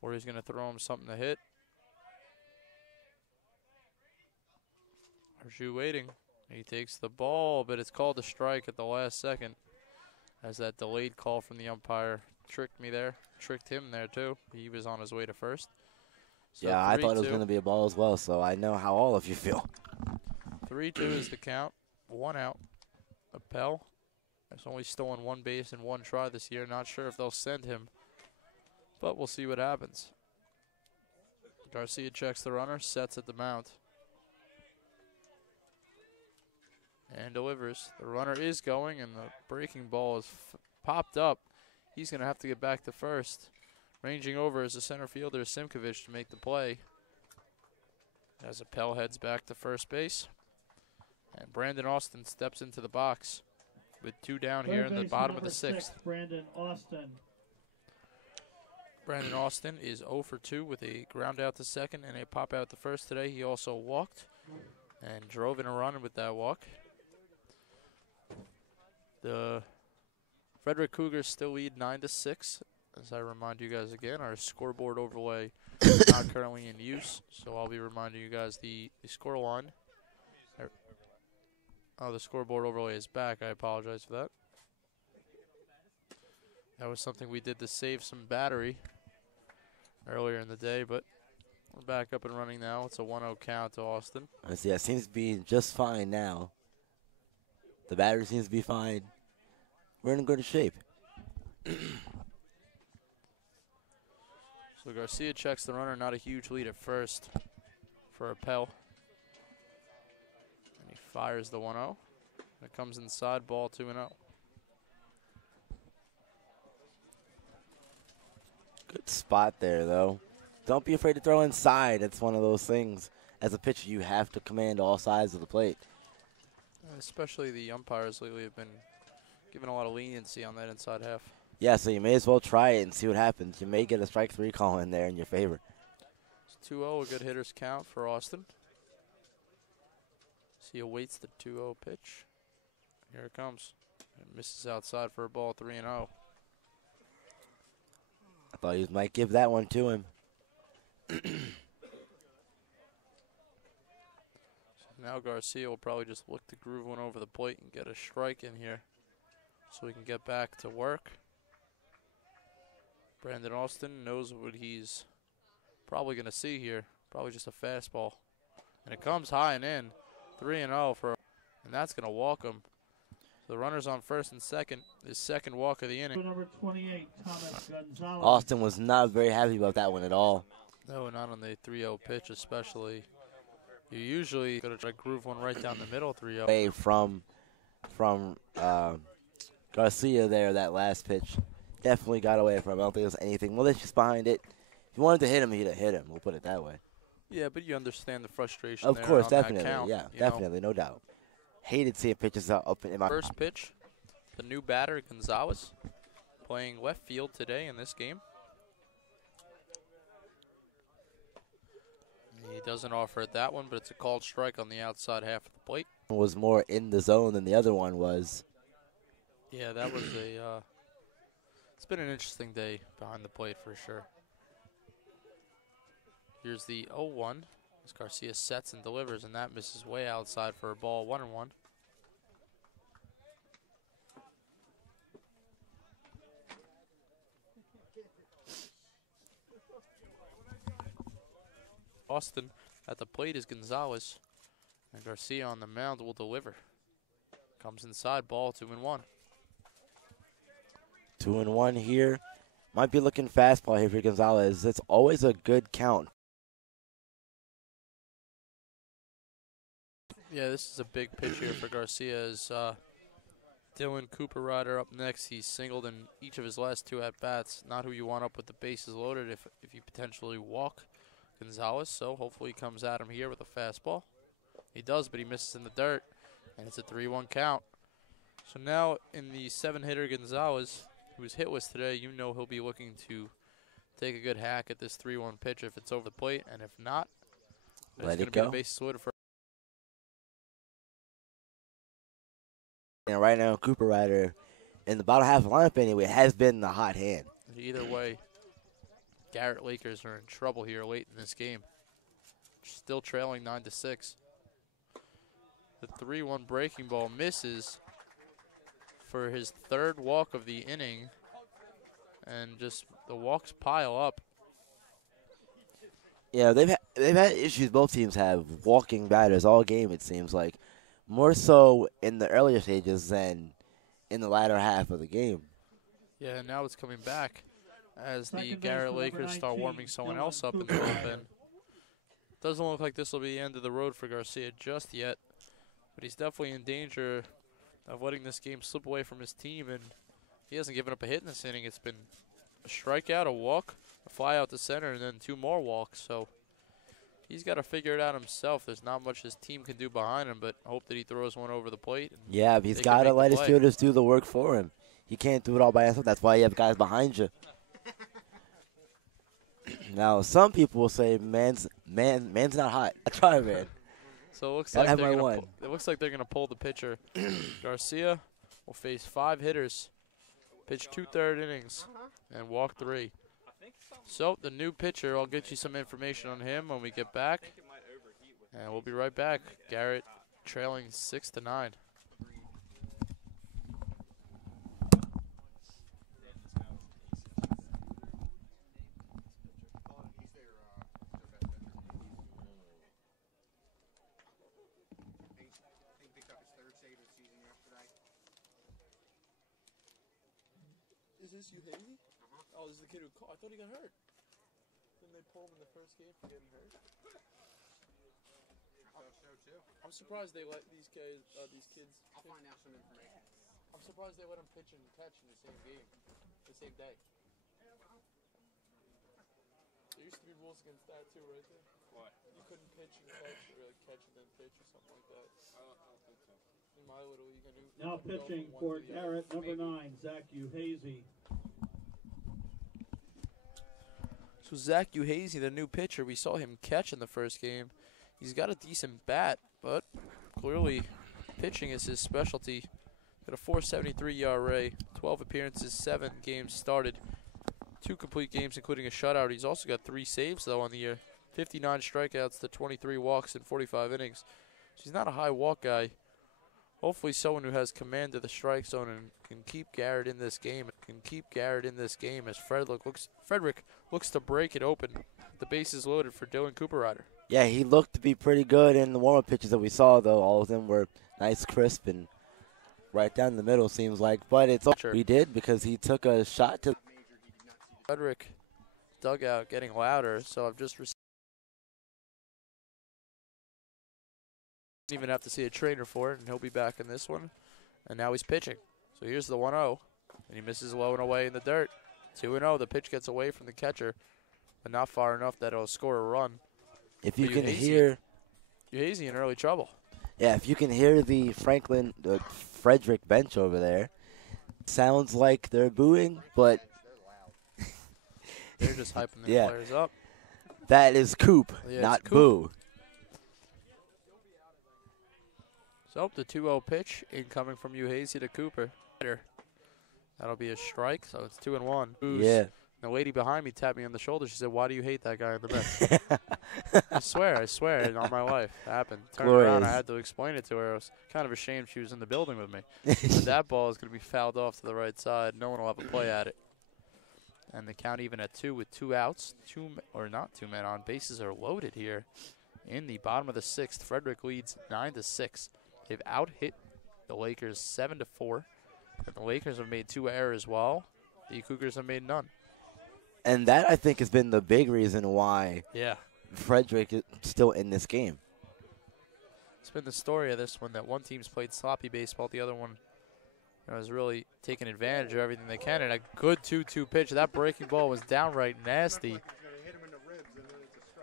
or he's going to throw him something to hit. Harju waiting. He takes the ball, but it's called a strike at the last second, as that delayed call from the umpire tricked me there. Tricked him there, too. He was on his way to first. So yeah, I thought it was going to be a ball as well, so I know how all of you feel. 3-2 is the count. 1 out. Appel has only stolen 1 base in 1 try this year. Not sure if they'll send him, but we'll see what happens. Garcia checks the runner, sets at the mound, and delivers. The runner is going, and the breaking ball is popped up. He's going to have to get back to first. Ranging over is the center fielder, Simkovich, to make the play. As Appel heads back to first base. And Brandon Austin steps into the box with 2 down here in the bottom of the 6th. Brandon Austin. Brandon Austin is 0 for 2 with a ground out to second and a pop out to first today. He also walked and drove in a run with that walk. The Frederick Cougars still lead 9-6. As I remind you guys again, our scoreboard overlay is not currently in use, so I'll be reminding you guys the score line. Oh, the scoreboard overlay is back. I apologize for that. That was something we did to save some battery earlier in the day, but we're back up and running now. It's a 1-0 count to Austin. Yeah, it seems to be just fine now. The battery seems to be fine. We're in good shape. So Garcia checks the runner. Not a huge lead at first for Appel. And he fires the 1-0. It comes inside, ball 2-0. Good spot there, though. Don't be afraid to throw inside. It's one of those things. As a pitcher, you have to command all sides of the plate. Especially the umpires lately have been given a lot of leniency on that inside half. Yeah, so you may as well try it and see what happens. You may get a strike 3 call in there in your favor. It's 2-0, a good hitter's count for Austin. So he awaits the 2-0 pitch. Here it comes. It misses outside for a ball 3-0. Thought he might give that one to him. Now Garcia will probably just look to groove one over the plate and get a strike in here so he can get back to work. Brandon Austin knows what he's probably going to see here. Probably just a fastball. And it comes high and in. 3-0 for, and that's going to walk him. The runner's on first and second. His second walk of the inning. Number 28, Thomas Gonzalez. Austin was not very happy about that one at all. No, not on the 3-0 pitch especially. You usually going to try to groove one right down the middle 3-0. Away from Garcia there, that last pitch. Definitely got away from him. I don't think there was anything malicious behind it. If you wanted to hit him, he'd have hit him. We'll put it that way. Yeah, but you understand the frustration Of there course, on definitely. that count, Yeah, you know. definitely, no doubt. Hated seeing pitches up in my First pitch, the new batter, Gonzalez, playing left field today in this game. He doesn't offer it that one, but it's a called strike on the outside half of the plate. was more in the zone than the other one was. Yeah, that was a, it's been an interesting day behind the plate for sure. Here's the 0-1 as Garcia sets and delivers, and that misses way outside for a ball, 1-1. Austin at the plate is Gonzalez, and Garcia on the mound will deliver. Comes inside, ball 2-1. 2-1 here. Might be looking fastball here for Gonzalez. It's always a good count. Yeah, this is a big pitch here for Garcia as Dylan Cooper Ryder up next. He's singled in each of his last two at-bats. Not who you want up with the bases loaded if you potentially walk Gonzalez. So hopefully he comes at him here with a fastball. He does, but he misses in the dirt, and it's a 3-1 count. So now in the 7-hitter Gonzalez, who's hitless today, you know he'll be looking to take a good hack at this 3-1 pitch if it's over the plate, and if not, there's going to be a base loaded for. And right now, Cooper Ryder, in the bottom half of the lineup anyway, has been the hot hand. Either way, Garrett Lakers are in trouble here late in this game. Still trailing 9-6. The 3-1 breaking ball misses for his third walk of the inning, and just the walks pile up. Yeah, they've had issues. Both teams have walking batters all game. It seems like more so in the earlier stages than in the latter half of the game. Yeah, and now it's coming back as the Second Garrett baseman, Lakers number start 19, warming someone Dylan else up in the Cooper. bullpen. Doesn't look like this will be the end of the road for Garcia just yet, but he's definitely in danger of letting this game slip away from his team, and he hasn't given up a hit in this inning. It's been a strikeout, a walk, a fly out to center, and then 2 more walks. So he's got to figure it out himself. There's not much his team can do behind him, but I hope that he throws one over the plate. Yeah, he's got to let his fielders do the work for him. He can't do it all by himself. That's why you have guys behind you. Now, some people will say, man's not hot. I try, man. So it looks Gotta like have my one. it looks like they're gonna pull the pitcher. Garcia will face 5 hitters, pitch 2 third innings, and walk 3. So the new pitcher, I'll get you some information on him when we get back, and we'll be right back. Garrett trailing 6-9. Is this you, Hazy? Oh, this is the kid who caught. I thought he got hurt. Didn't they pull him in the first game for getting hurt? I thought so too. I'm surprised they let these kids. I'll find out some information. I'm surprised they let him pitch and catch in the same game, the same day. There used to be rules against that too, right there. What? You couldn't pitch and catch, or like catch and then pitch, or something like that. I don't think so. In my little league, I knew. Now pitching for Garrett, number 9, Zach Uhazy. So Zach Uhazy, the new pitcher, we saw him catch in the first game. He's got a decent bat, but clearly pitching is his specialty. Got a 4.73 ERA, 12 appearances, 7 games started, 2 complete games, including a shutout. He's also got 3 saves, though, on the year. 59 strikeouts to 23 walks in 45 innings. So he's not a high walk guy. Hopefully someone who has command of the strike zone and can keep Garrett in this game. As Frederick looks to break it open. The bases loaded for Dylan Cooperrider. Yeah, he looked to be pretty good in the warm-up pitches that we saw, though. All of them were nice, crisp, and right down the middle, seems like. But it's all we did because he took a shot to Frederick dugout getting louder, so I've just received. Didn't even have to see a trainer for it, and he'll be back in this one. And now he's pitching. So here's the 1-0, and he misses low and away in the dirt. 2-0, the pitch gets away from the catcher, but not far enough that it'll score a run. If you can hear Uhazy in early trouble. Yeah, if you can hear the Frederick bench over there, sounds like they're booing, but they're just hyping their players up. That is Coop, not boo. So the 2-0 pitch incoming from Uhazy to Cooper. That'll be a strike, so it's 2-1. Yeah. The lady behind me tapped me on the shoulder. She said, "Why do you hate that guy on the bench?" I swear, on my life, it happened. Turned around, I had to explain it to her. I was kind of ashamed she was in the building with me. But that ball is going to be fouled off to the right side. No one will have a play at it. And the count even at 2 with 2 outs. Not 2 men on. Bases are loaded here in the bottom of the 6th. Frederick leads 9-6. They've out-hit the Lakers 7-4. And the Lakers have made 2 errors while the Cougars have made none. And that, I think, has been the big reason why Frederick is still in this game. It's been the story of this one that one team's played sloppy baseball, the other one has really taken advantage of everything they can. And a good 2-2 pitch. That breaking ball was downright nasty.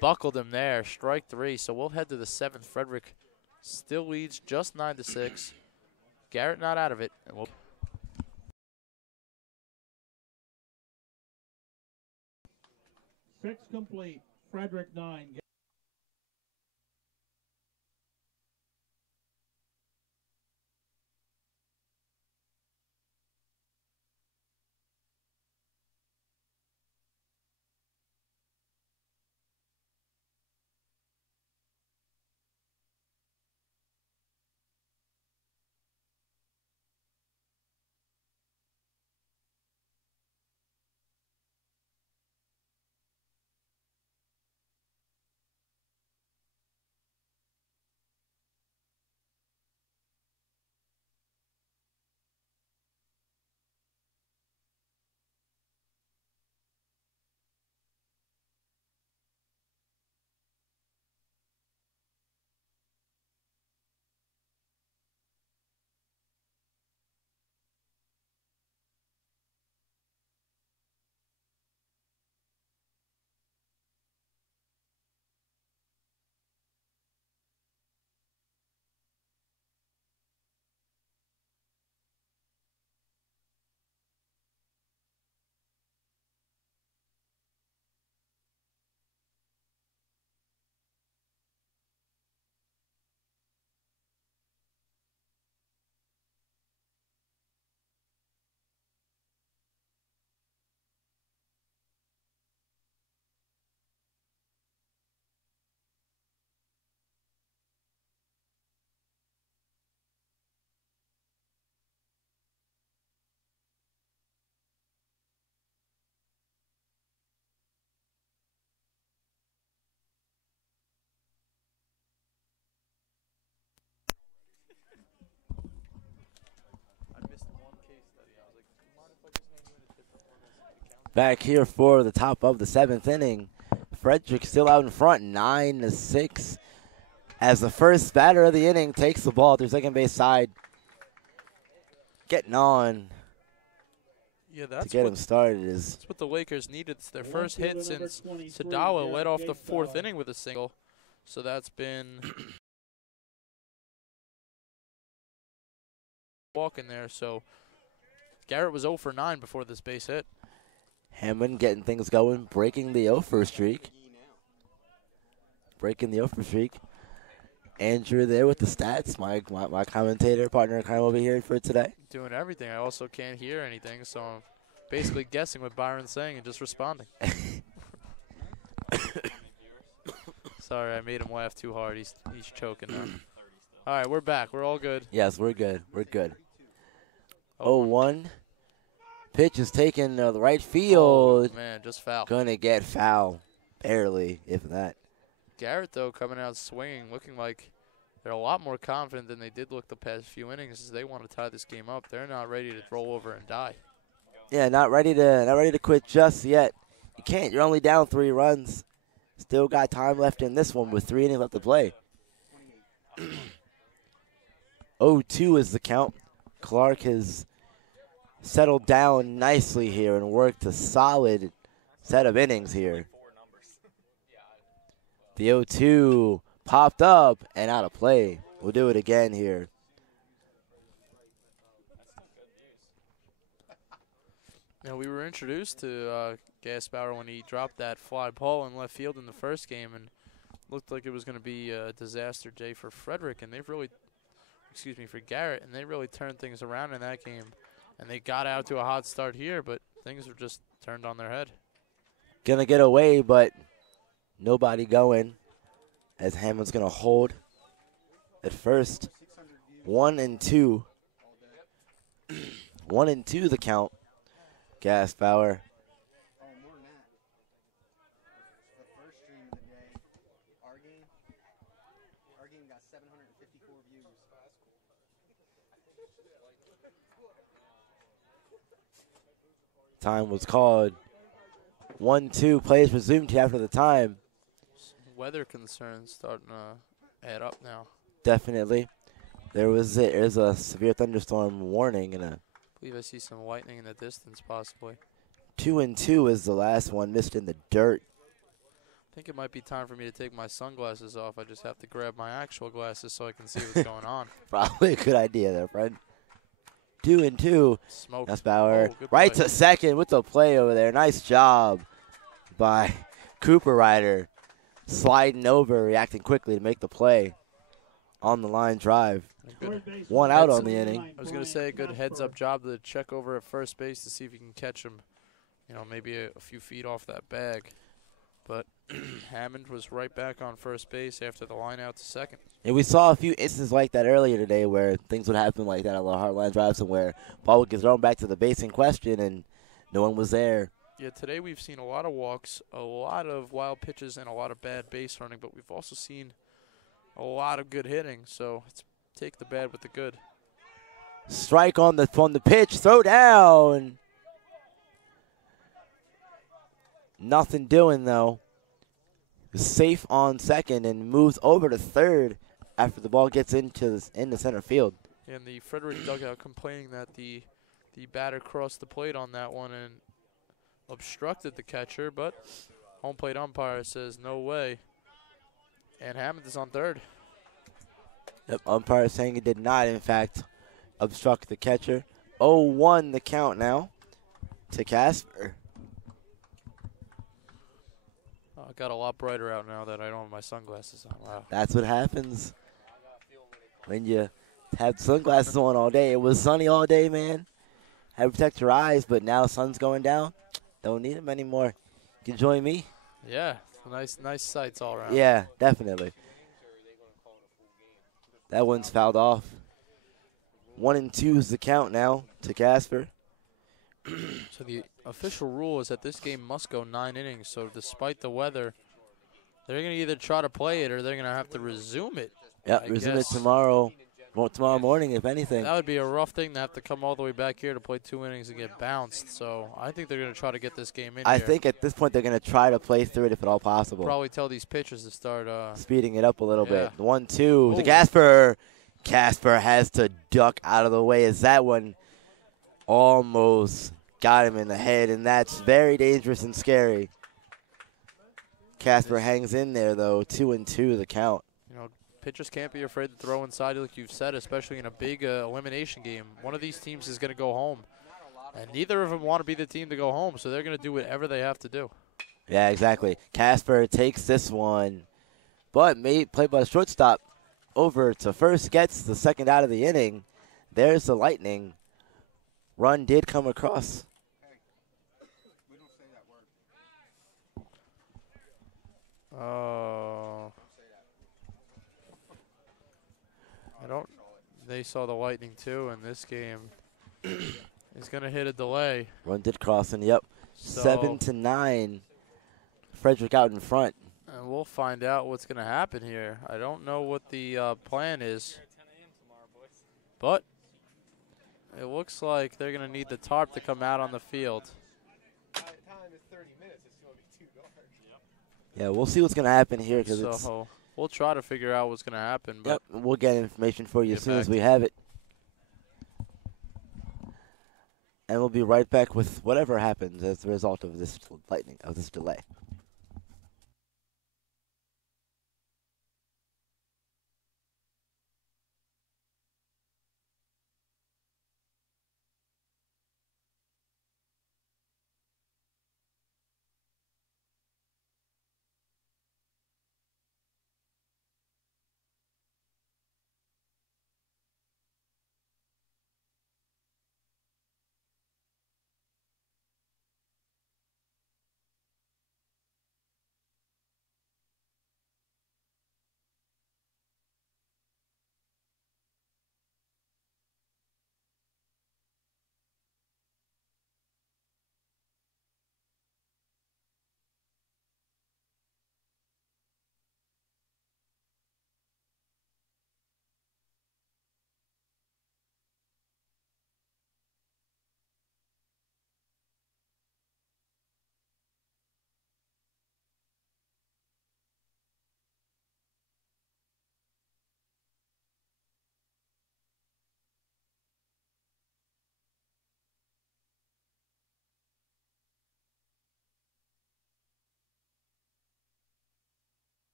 Buckled him there, strike 3. So we'll head to the 7th. Frederick still leads just 9-6. Garrett not out of it. And we'll 6 complete. Frederick 9. Back here for the top of the 7th inning. Frederick still out in front, 9-6. As the first batter of the inning takes the ball through second base side. Getting on to get him started. That's what the Lakers needed. It's their first hit since Sadawa led off the 4th inning with a single. So that's been walk in there. So Garrett was 0 for 9 before this base hit. Hammond getting things going, breaking the 0 for streak. Andrew there with the stats, my commentator, partner in crime over here for today. Doing everything. I also can't hear anything, so basically guessing what Byron's saying and just responding. Sorry, I made him laugh too hard. He's choking now. All right, we're back. We're all good. Yes, we're good. We're good. 0-1. Pitch is taken to the right field. Oh, man, just foul. Gonna get foul. Barely, if that. Garrett, though, coming out swinging, looking like they're a lot more confident than they did look the past few innings as they want to tie this game up. They're not ready to roll over and die. Yeah, not ready to quit just yet. You can't. You're only down 3 runs. Still got time left in this one with 3 innings left to play. 0-2 is the count. Clark has settled down nicely here and worked a solid set of innings here. The 0-2 popped up and out of play. We'll do it again here. Now, we were introduced to Gaspar when he dropped that fly ball in left field in the first game, and looked like it was going to be a disaster day for Frederick, and they've really, for Garrett, and they really turned things around in that game. And they got out to a hot start here, but things were just turned on their head. Gonna get away, but nobody going as Hammond's gonna hold at first. 1-2. 1-2 the count. Gaspar. Oh, more than that. The first stream of the day, our game got 754 views. Time was called. 1-2. Plays resumed after the time. Weather concerns starting to add up now. Definitely. There's a severe thunderstorm warning and a I believe I see some lightning in the distance, possibly. 2-2 is the last one, missed in the dirt. I think it might be time for me to take my sunglasses off. I just have to grab my actual glasses so I can see what's going on. Probably a good idea there, friend. 2-2. Smoke. That's Bauer. Oh, Right play. to second with the play over there. Nice job by Cooper Ryder. Sliding over, reacting quickly to make the play on the line drive. One out on the inning. I was going to say a good heads-up job to check over at first base to see if you can catch him, maybe a few feet off that bag. But Hammond was right back on first base after the line out to second. And we saw a few instances like that earlier today where things would happen like that on the hard line drives and where ball would get thrown back to the base in question and no one was there. Yeah, today we've seen a lot of walks, a lot of wild pitches, and a lot of bad base running, but we've also seen a lot of good hitting, so it's take the bad with the good. Strike on the pitch, throw down. Nothing doing though. Safe on second and moves over to third after the ball gets into center field. And the Frederick dugout complaining that the batter crossed the plate on that one and obstructed the catcher, but home plate umpire says no way. And Hammond is on third. Yep, umpire saying it did not, in fact, obstruct the catcher. 0-1 the count now to Casper. I got a lot brighter out now that I don't have my sunglasses on. Wow. That's what happens when you have sunglasses on all day. It was sunny all day, man. Had to protect your eyes, but now sun's going down. Don't need them anymore. You can join me. Yeah, nice sights all around. Yeah, definitely. That one's fouled off. 1-2 is the count now to Casper. So the official rule is that this game must go 9 innings. So despite the weather, they're going to either try to play it or they're going to have to resume it. Yep, resume it tomorrow morning, if anything. That would be a rough thing to have to come all the way back here to play 2 innings and get bounced. So I think they're going to try to get this game in I here. think at this point they're going to try to play through it if at all possible. Probably tell these pitchers to start speeding it up a little bit. Yeah. 1-2 to Ooh. Casper. Casper has to duck out of the way as that one almost got him in the head, and that's very dangerous and scary. Casper hangs in there, though. 2-2 the count. Pitchers can't be afraid to throw inside, like you've said, especially in a big elimination game. One of these teams is going to go home, and neither of them want to be the team to go home, so they're going to do whatever they have to do. Yeah, exactly. Casper takes this one, but played by the shortstop over to first, gets the second out of the inning. There's the Lightning. Run did come across. Oh. I don't. They saw the lightning too in this game. He's gonna hit a delay. Run did cross, and yep, So, 7-9. Frederick out in front. And we'll find out what's gonna happen here. I don't know what the plan is, but it looks like they're gonna need the tarp to come out on the field. By the time it's 30 minutes, it's going to be too dark. Yeah, we'll see what's going to happen here because it's. So we'll try to figure out what's gonna happen. But Yep, we'll get information for you as Get soon back as we have it. And we'll be right back with whatever happens as a result of this lightning, of this delay.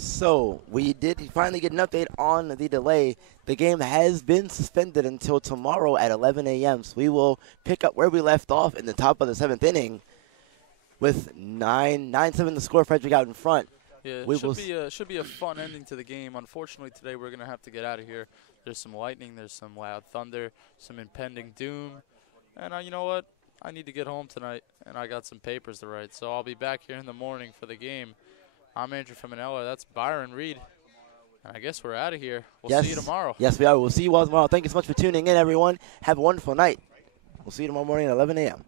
So, we did finally get an update on the delay. The game has been suspended until tomorrow at 11 a.m. So, we will pick up where we left off in the top of the 7th inning with 9-7 the score. Frederick out in front. yeah, it should be a fun ending to the game. Unfortunately, today we're gonna have to get out of here. There's some lightning, there's some loud thunder, some impending doom, and you know what? I need to get home tonight, and I got some papers to write. So I'll be back here in the morning for the game. I'm Andrew Feminella. That's Byron Reed. And I guess we're out of here. We'll see you tomorrow. Yes, we are. We'll see you all tomorrow. Thank you so much for tuning in, everyone. Have a wonderful night. We'll see you tomorrow morning at 11 a.m.